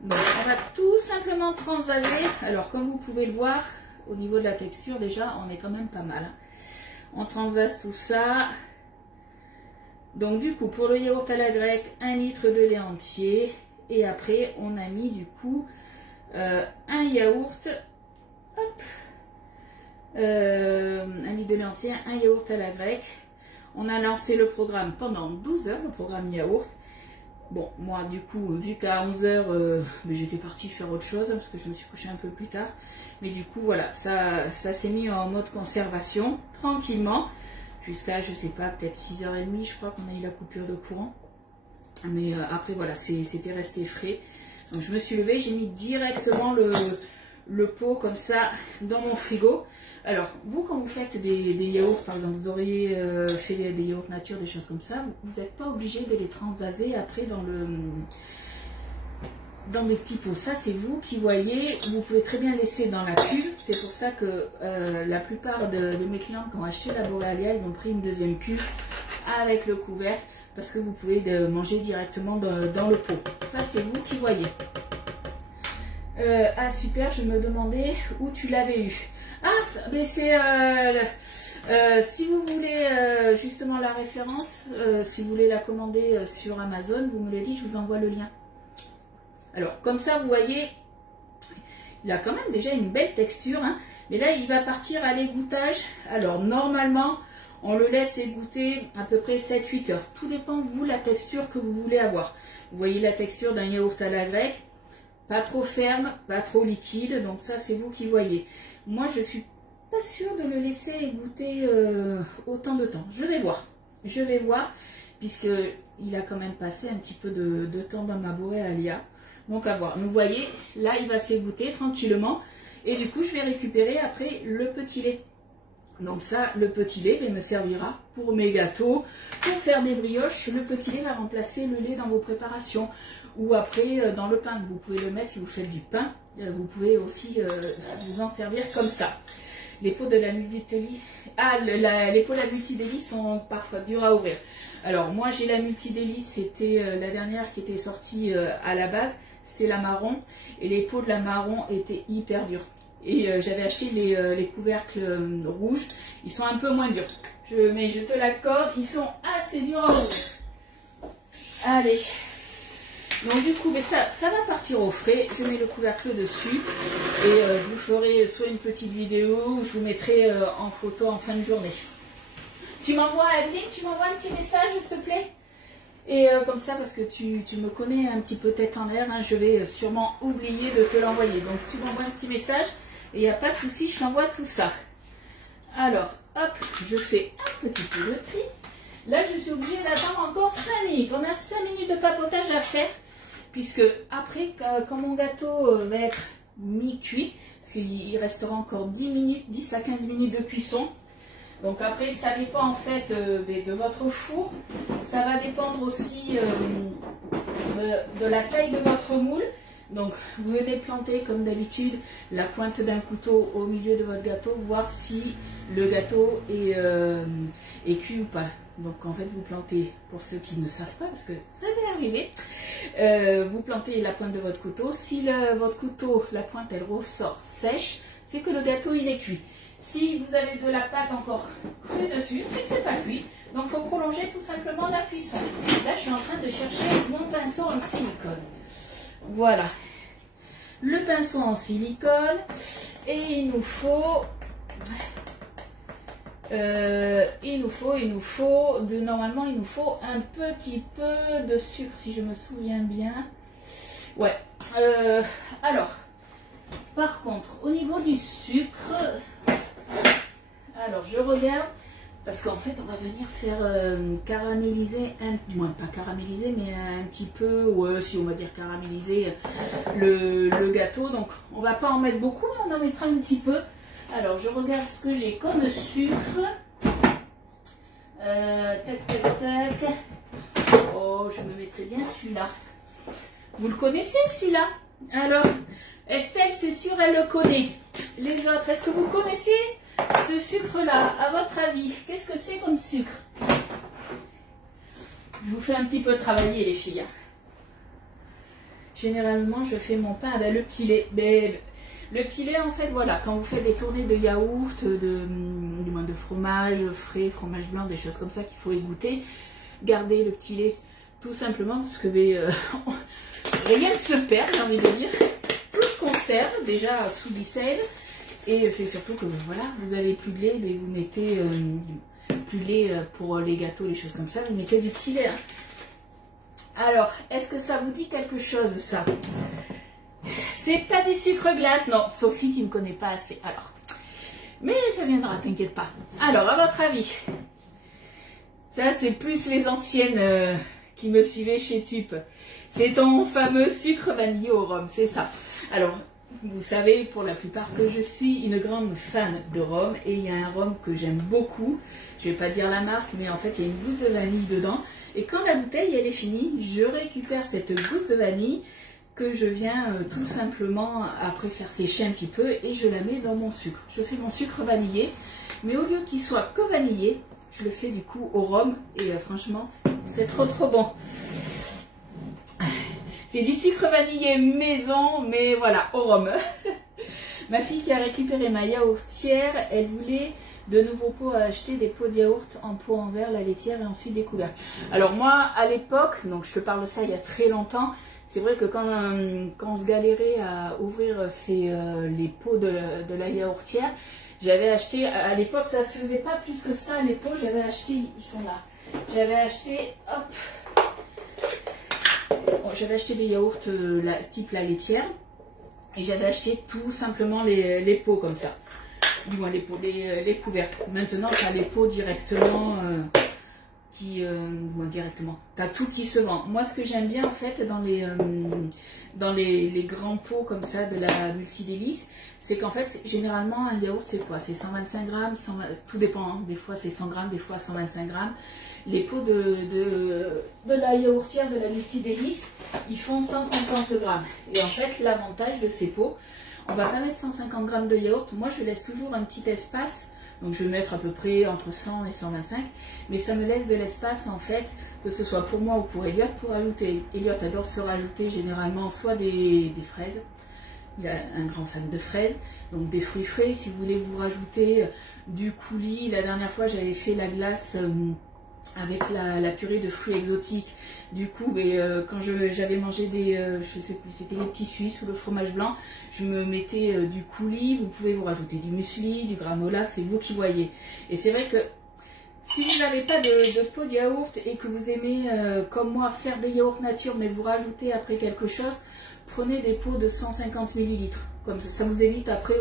Bon, on va tout simplement transvaser. Alors, comme vous pouvez le voir... Au niveau de la texture, déjà, on est quand même pas mal. On transvase tout ça. Donc, du coup, pour le yaourt à la grecque, 1 litre de lait entier. Et après, on a mis, du coup, un yaourt. Hop. 1 litre de lait entier, un yaourt à la grecque. On a lancé le programme pendant 12 heures, le programme yaourt. Bon, moi, du coup, vu qu'à 11 h, j'étais partie faire autre chose, parce que je me suis couchée un peu plus tard. Mais du coup, voilà, ça s'est mis en mode conservation, tranquillement, jusqu'à, je sais pas, peut-être 6 h 30, je crois qu'on a eu la coupure de courant. Mais après, voilà, c'était resté frais. Donc, je me suis levée, j'ai mis directement le pot comme ça dans mon frigo. Alors, vous, quand vous faites des yaourts, par exemple, vous auriez fait des yaourts nature, des choses comme ça, vous n'êtes pas obligé de les transvaser après dans des petits pots. Ça, c'est vous qui voyez. Vous pouvez très bien laisser dans la cuve. C'est pour ça que la plupart de mes clientes qui ont acheté la Borealia, ils ont pris une deuxième cuve avec le couvercle, parce que vous pouvez manger directement dans le pot. Ça, c'est vous qui voyez. Ah, super, je me demandais où tu l'avais eu. Ah, mais c'est... si vous voulez justement la référence, si vous voulez la commander sur Amazon, vous me le dites, je vous envoie le lien. Alors, comme ça, vous voyez, Il a quand même déjà une belle texture, hein. Mais là, il va partir à l'égouttage. Alors, normalement, on le laisse égoutter à peu près 7-8 heures. Tout dépend, vous, la texture que vous voulez avoir. Vous voyez la texture d'un yaourt à la grecque. Pas trop ferme, pas trop liquide. Donc ça, c'est vous qui voyez. Moi, je suis pas sûre de le laisser égoutter autant de temps. Je vais voir. Je vais voir, puisqu'il a quand même passé un petit peu de temps dans ma boréalia. Donc à voir. Vous voyez, là, il va s'égoutter tranquillement. Et du coup, je vais récupérer après le petit lait. Donc ça, le petit lait me servira pour mes gâteaux, pour faire des brioches. Le petit lait va remplacer le lait dans vos préparations. Ou après, dans le pain. Vous pouvez le mettre si vous faites du pain. Vous pouvez aussi vous en servir comme ça. Les pots de la multidélice, les pots de la multidélice sont parfois durs à ouvrir. Alors moi j'ai la multidélice, c'était la dernière qui était sortie à la base, c'était la marron. Et les pots de la marron étaient hyper durs. Et j'avais acheté les couvercles rouges, ils sont un peu moins durs. Mais je te l'accorde, ils sont assez durs à ouvrir. Allez. Donc du coup, mais ça va partir au frais. Je mets le couvercle dessus et je vous ferai soit une petite vidéo ou je vous mettrai en photo en fin de journée. Tu m'envoies, Evelyne, tu m'envoies un petit message, s'il te plaît. Et comme ça, parce que tu me connais un petit peu tête en l'air, hein, je vais sûrement oublier de te l'envoyer. Donc tu m'envoies un petit message et il n'y a pas de souci, je t'envoie tout ça. Alors, hop, je fais un petit peu de tri. Là, je suis obligée d'attendre encore 5 minutes. On a 5 minutes de papotage à faire. Puisque après, quand mon gâteau va être mi-cuit, parce qu'il restera encore 10 à 15 minutes de cuisson. Donc après, ça dépend en fait de votre four. Ça va dépendre aussi de la taille de votre moule. Donc vous venez planter comme d'habitude la pointe d'un couteau au milieu de votre gâteau, voir si le gâteau est cuit ou pas. Donc en fait vous plantez, pour ceux qui ne savent pas, parce que ça va arriver, vous plantez la pointe de votre couteau. Si votre couteau, la pointe elle ressort sèche, c'est que le gâteau il est cuit. Si vous avez de la pâte encore crue dessus, c'est que c'est pas cuit. Donc il faut prolonger tout simplement la cuisson. Là je suis en train de chercher mon pinceau en silicone. Voilà, le pinceau en silicone et il nous faut normalement il nous faut un petit peu de sucre si je me souviens bien. Ouais, alors par contre au niveau du sucre, alors je regarde. Parce qu'en fait, on va venir faire caraméliser, du moins pas caraméliser, mais un petit peu, ouais, si on va dire caraméliser le gâteau. Donc, on va pas en mettre beaucoup, mais on en mettra un petit peu. Alors, je regarde ce que j'ai comme sucre. Tac, tac, tac. Oh, je me mettrai bien celui-là. Vous le connaissez, celui-là? Alors, Estelle, c'est sûr, elle le connaît. Les autres, est-ce que vous connaissez ce sucre-là, à votre avis, qu'est-ce que c'est comme sucre? Je vous fais un petit peu travailler, les filles. Généralement, je fais mon pain avec le petit lait. Mais le petit lait, en fait, voilà, quand vous faites des tournées de yaourt, du moins de fromage frais, fromage blanc, des choses comme ça qu'il faut égoutter, gardez le petit lait tout simplement parce que rien ne se perd, j'ai envie de dire. Tout se conserve déjà sous ficelle. Et c'est surtout que voilà, vous avez plus de lait, mais vous mettez plus de lait pour les gâteaux, les choses comme ça, vous mettez du petit lait. Hein. Alors, est-ce que ça vous dit quelque chose, ça? C'est pas du sucre glace, non. Sophie, tu ne me connais pas assez. Alors, mais ça viendra, t'inquiète pas. Alors, à votre avis, ça c'est plus les anciennes qui me suivaient chez Tup. C'est ton fameux sucre vanillé au rhum, c'est ça. Alors, vous savez pour la plupart que je suis une grande fan de rhum et il y a un rhum que j'aime beaucoup. Je ne vais pas dire la marque, mais en fait il y a une gousse de vanille dedans. Et quand la bouteille elle est finie, je récupère cette gousse de vanille que je viens tout simplement après faire sécher un petit peu et je la mets dans mon sucre. Je fais mon sucre vanillé, mais au lieu qu'il soit que vanillé, je le fais du coup au rhum et franchement c'est trop bon. C'est du sucre vanillé maison, mais voilà, au rhum. Ma fille qui a récupéré ma yaourtière, elle voulait de nouveaux pots à acheter, des pots de yaourt en pot en verre, la laitière et ensuite des couvercles. Alors moi, à l'époque, donc je te parle de ça il y a très longtemps, C'est vrai que quand on se galérait à ouvrir les pots de la yaourtière, j'avais acheté, à l'époque ça se faisait pas plus que ça, les pots, j'avais acheté, ils sont là, j'avais acheté, hop, bon, j'avais acheté des yaourts type la laitière, et j'avais acheté tout simplement les pots comme ça, du moins les pots, les couvercles. Maintenant tu as les pots directement, directement, tu as tout qui se vend. Moi ce que j'aime bien en fait dans les grands pots comme ça de la Multidélice, c'est qu'en fait généralement un yaourt c'est quoi, c'est 125 grammes, tout dépend, hein. Des fois c'est 100 grammes, des fois 125 grammes. Les pots de la yaourtière de la Multidélice, ils font 150 grammes. Et en fait l'avantage de ces pots, on va pas mettre 150 grammes de yaourt, moi je laisse toujours un petit espace. Donc je vais mettre à peu près entre 100 et 125, mais ça me laisse de l'espace en fait, que ce soit pour moi ou pour Elliot, pour ajouter. Elliot adore se rajouter généralement soit des fraises, il a un grand fan de fraises, donc des fruits frais. Si vous voulez vous rajouter du coulis, la dernière fois j'avais fait la glace avec la purée de fruits exotiques. Du coup, quand j'avais mangé je sais plus, c'était les petits Suisses ou le fromage blanc, je me mettais du coulis. Vous pouvez vous rajouter du muesli, du granola, c'est vous qui voyez. Et c'est vrai que si vous n'avez pas de pot de yaourt et que vous aimez, comme moi, faire des yaourts nature, mais vous rajoutez après quelque chose, prenez des pots de 150 ml. Comme ça vous évite après,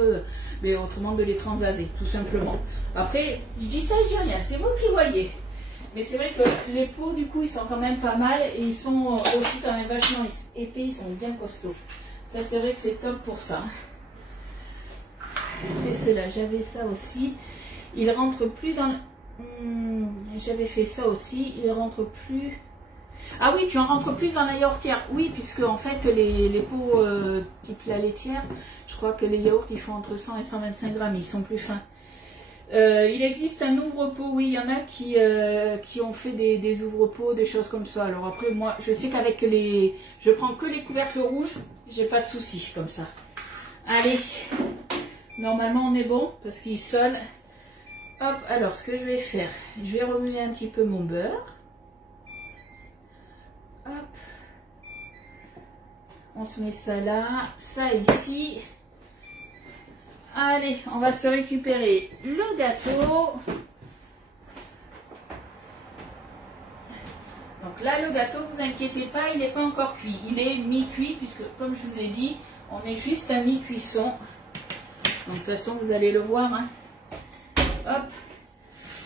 mais autrement de les transvaser, tout simplement. Après, je dis ça, je dis rien, c'est vous qui voyez. Mais c'est vrai que les pots, du coup, ils sont quand même pas mal et ils sont aussi quand même vachement épais, ils sont bien costauds. Ça, c'est vrai que c'est top pour ça. C'est cela, j'avais ça aussi. Il rentre plus dans j'avais fait ça aussi, il rentre plus... Ah oui, tu en rentres plus dans la yaourtière. Oui, puisque en fait, les pots type la laitière, je crois que les yaourts, ils font entre 100 et 125 grammes, ils sont plus fins. Il existe un ouvre-pot, oui, il y en a qui ont fait des ouvre-pots, des choses comme ça. Alors après, moi, je sais qu'avec je prends que les couvercles rouges, j'ai pas de soucis comme ça. Allez, normalement on est bon parce qu'il sonne. Hop, alors ce que je vais faire, je vais remuer un petit peu mon beurre. Hop, on se met ça là, ça ici. Allez, on va se récupérer le gâteau. Donc là, le gâteau, vous inquiétez pas, il n'est pas encore cuit. Il est mi-cuit, puisque comme je vous ai dit, on est juste à mi-cuisson. Donc de toute façon, vous allez le voir. Hein. Hop,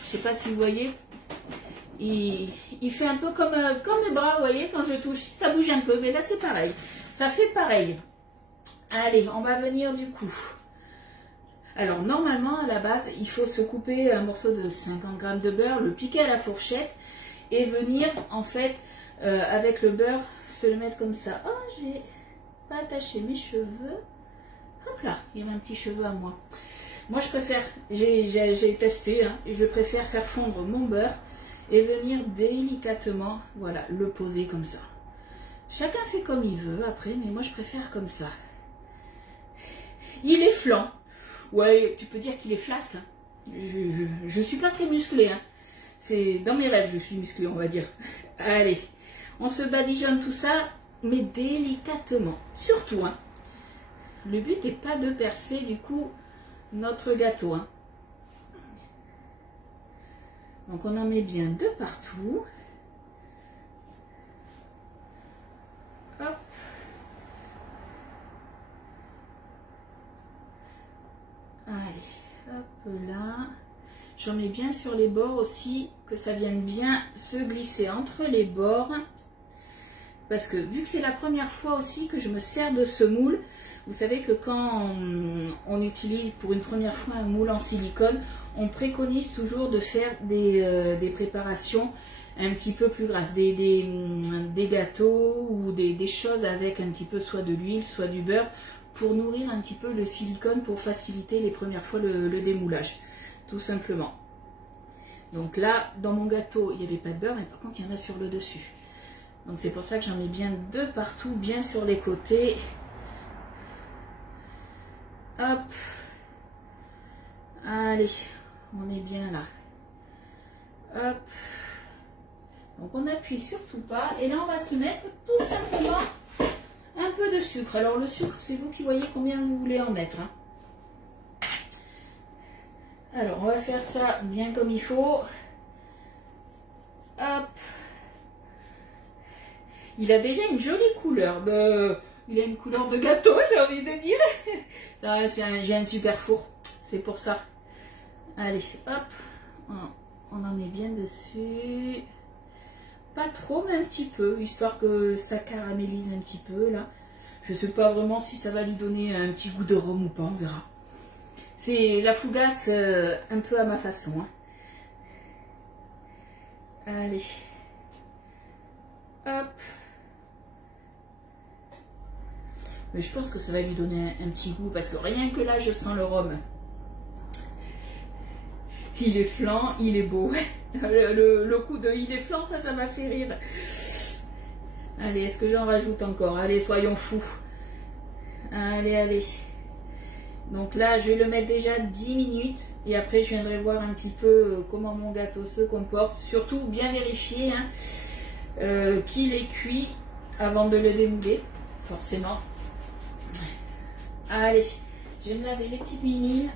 je sais pas si vous voyez. Il fait un peu comme mes bras, vous voyez, quand je touche. Ça bouge un peu, mais là c'est pareil. Ça fait pareil. Allez, on va venir du coup. Alors normalement à la base il faut se couper un morceau de 50 g de beurre, le piquer à la fourchette et venir en fait avec le beurre se le mettre comme ça. Oh, j'ai pas attaché mes cheveux. Hop là, il y a un petit cheveu à moi. Moi je préfère, j'ai testé, hein, et je préfère faire fondre mon beurre et venir délicatement, voilà, le poser comme ça. Chacun fait comme il veut après, mais moi je préfère comme ça. Il est flan. Ouais, tu peux dire qu'il est flasque. Hein. Je suis pas très musclé. Hein. C'est dans mes rêves, je suis musclé, on va dire. Allez, on se badigeonne tout ça, mais délicatement. Surtout, hein. Le but n'est pas de percer, du coup, notre gâteau. Hein. Donc, on en met bien de partout. Hop. Allez, hop là. J'en mets bien sur les bords aussi, que ça vienne bien se glisser entre les bords. Parce que vu que c'est la première fois aussi que je me sers de ce moule, vous savez que quand on utilise pour une première fois un moule en silicone, on préconise toujours de faire des préparations un petit peu plus grasses, des gâteaux ou des choses avec un petit peu soit de l'huile, soit du beurre, pour nourrir un petit peu le silicone, pour faciliter les premières fois le démoulage, tout simplement. Donc là, dans mon gâteau, il n'y avait pas de beurre, mais par contre, il y en a sur le dessus. Donc c'est pour ça que j'en mets bien de partout, bien sur les côtés. Hop. Allez, on est bien là. Hop. Donc on n'appuie surtout pas. Et là, on va se mettre tout simplement peu de sucre. Alors le sucre, c'est vous qui voyez combien vous voulez en mettre. Hein. Alors on va faire ça bien comme il faut. Hop. Il a déjà une jolie couleur. Il a une couleur de gâteau, j'ai envie de dire. J'ai un super four. C'est pour ça. Allez, hop. On en est bien dessus. Pas trop, mais un petit peu, histoire que ça caramélise un petit peu, là. Je sais pas vraiment si ça va lui donner un petit goût de rhum ou pas, on verra. C'est la fougasse un peu à ma façon. Hein. Allez. Hop. Mais je pense que ça va lui donner un petit goût, parce que rien que là, je sens le rhum. Il est flan, il est beau. Le coup de il est flan, ça m'a fait rire. Allez, est-ce que j'en rajoute encore? Allez, soyons fous. Allez, allez. Donc là, je vais le mettre déjà 10 minutes. Et après, je viendrai voir un petit peu comment mon gâteau se comporte. Surtout, bien vérifier qu'il est cuit avant de le démouler. Forcément. Allez, je vais me laver les petites mimines.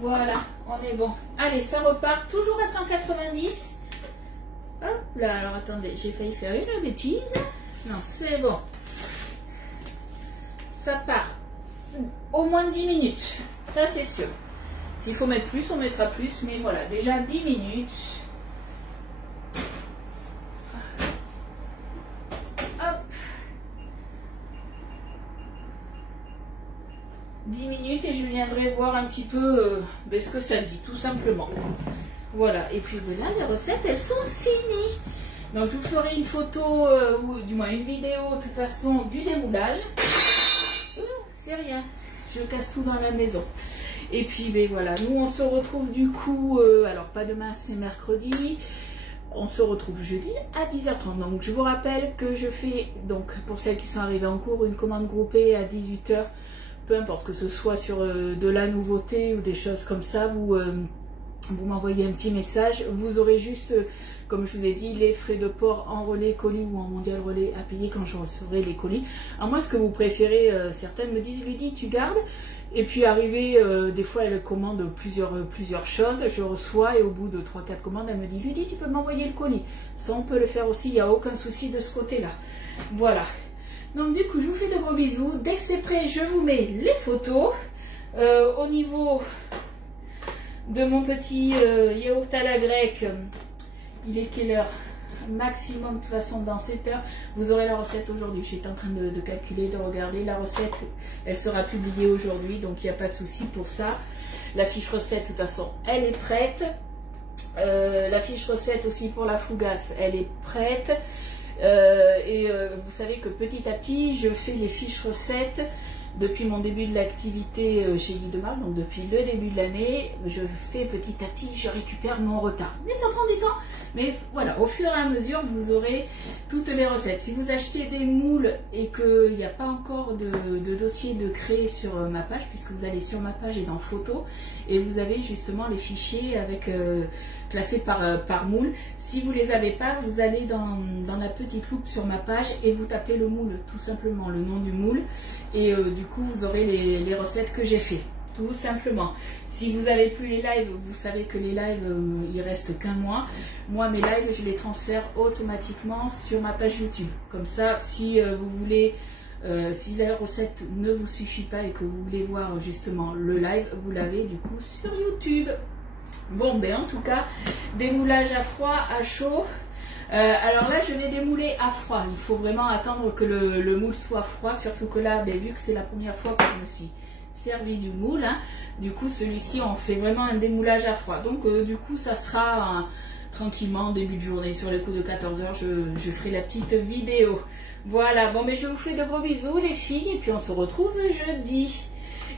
Voilà, on est bon. Allez, ça repart toujours à 190. Hop là, alors attendez, j'ai failli faire une bêtise. Non, c'est bon. Ça part au moins 10 minutes. Ça, c'est sûr. S'il faut mettre plus, on mettra plus. Mais voilà, déjà 10 minutes. Hop. 10 minutes et je viendrai voir un petit peu ce que ça dit, tout simplement. Voilà, et puis là, les recettes, elles sont finies. Donc, je vous ferai une photo, ou du moins une vidéo, de toute façon, du démoulage. C'est rien, je casse tout dans la maison. Et puis, voilà, nous, on se retrouve du coup, alors pas demain, c'est mercredi. On se retrouve jeudi à 10h30. Donc, je vous rappelle que je fais, donc, pour celles qui sont arrivées en cours, une commande groupée à 18h. Peu importe que ce soit sur de la nouveauté ou des choses comme ça, vous m'envoyez un petit message. Vous aurez juste, comme je vous ai dit, les frais de port en relais colis ou en mondial relais à payer quand je recevrai les colis. À moins ce que vous préférez, certaines me disent, Ludie, tu gardes. Et puis arrivé, des fois elle commande plusieurs choses, je reçois et au bout de 3-4 commandes, elle me dit, Ludie, tu peux m'envoyer le colis. Ça, on peut le faire aussi, il n'y a aucun souci de ce côté-là. Voilà. Donc du coup, je vous fais de gros bisous. Dès que c'est prêt, je vous mets les photos. Au niveau de mon petit yaourt à la grecque, il est quelle heure? Maximum, de toute façon, dans 7 heures. Vous aurez la recette aujourd'hui. J'étais en train de calculer, de regarder. La recette, elle sera publiée aujourd'hui, donc il n'y a pas de souci pour ça. La fiche recette, de toute façon, elle est prête. La fiche recette aussi pour la fougasse, elle est prête. Vous savez que petit à petit, je fais les fiches recettes depuis mon début de l'activité chez Guy Demal, donc depuis le début de l'année, je fais petit à petit, je récupère mon retard. Mais ça prend du temps. Mais voilà, au fur et à mesure, vous aurez toutes les recettes. Si vous achetez des moules et qu'il n'y a pas encore de dossier de créer sur ma page, puisque vous allez sur ma page et dans photos, et vous avez justement les fichiers avec classés par moule. Si vous ne les avez pas, vous allez dans la petite loupe sur ma page et vous tapez le moule, tout simplement, le nom du moule. Et du coup, vous aurez les recettes que j'ai fait. Tout simplement. Si vous n'avez plus les lives, vous savez que les lives, il reste qu'un mois. Moi, mes lives, je les transfère automatiquement sur ma page YouTube. Comme ça, si vous voulez, si la recette ne vous suffit pas et que vous voulez voir justement le live, vous l'avez du coup sur YouTube. Bon, ben en tout cas, démoulage à froid, à chaud. Alors là, je vais démouler à froid. Il faut vraiment attendre que le moule soit froid, surtout que là, vu que c'est la première fois que je me suis servi du moule, hein, du coup celui-ci on fait vraiment un démoulage à froid. Donc du coup ça sera tranquillement début de journée, sur le coup de 14 h je ferai la petite vidéo. Voilà, bon mais je vous fais de gros bisous les filles et puis on se retrouve jeudi.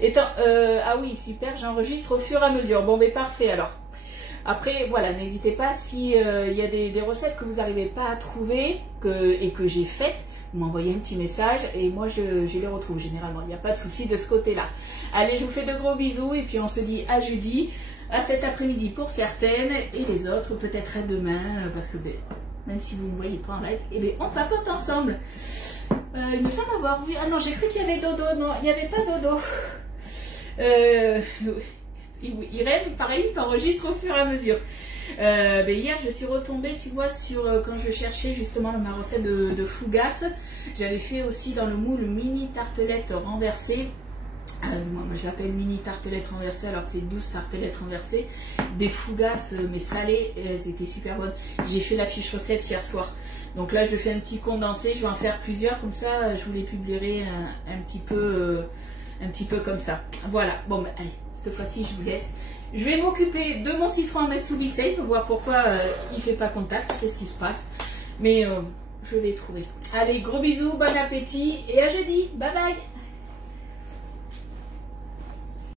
Ah oui super, j'enregistre au fur et à mesure. Bon mais parfait alors. Après, voilà, n'hésitez pas si y a des recettes que vous n'arrivez pas à trouver et que j'ai faites, vous m'envoyez un petit message et moi je les retrouve généralement. Il n'y a pas de souci de ce côté-là. Allez, je vous fais de gros bisous et puis on se dit à jeudi, à cet après-midi pour certaines et les autres peut-être à demain parce que même si vous ne me voyez pas en live, et bien on papote ensemble. Il me semble avoir vu... Ah non, j'ai cru qu'il y avait dodo. Non, il n'y avait pas dodo. Irène, pareil, t'enregistres au fur et à mesure. Hier, je suis retombée, tu vois, sur quand je cherchais justement ma recette de fougasse. J'avais fait aussi dans le moule mini tartelette renversée. Moi, je l'appelle mini tartelette renversée, alors c'est 12 tartelettes renversées. Des fougasses, mais salées, elles étaient super bonnes. J'ai fait la fiche recette hier soir. Donc là, je fais un petit condensé, je vais en faire plusieurs, comme ça, je vous les publierai un petit peu comme ça. Voilà, bon, bah, allez, cette fois-ci, je vous laisse. Je vais m'occuper de mon citron Metsubisei pour voir pourquoi il ne fait pas contact, qu'est-ce qui se passe. Mais je vais trouver. Allez, gros bisous, bon appétit et à jeudi. Bye bye.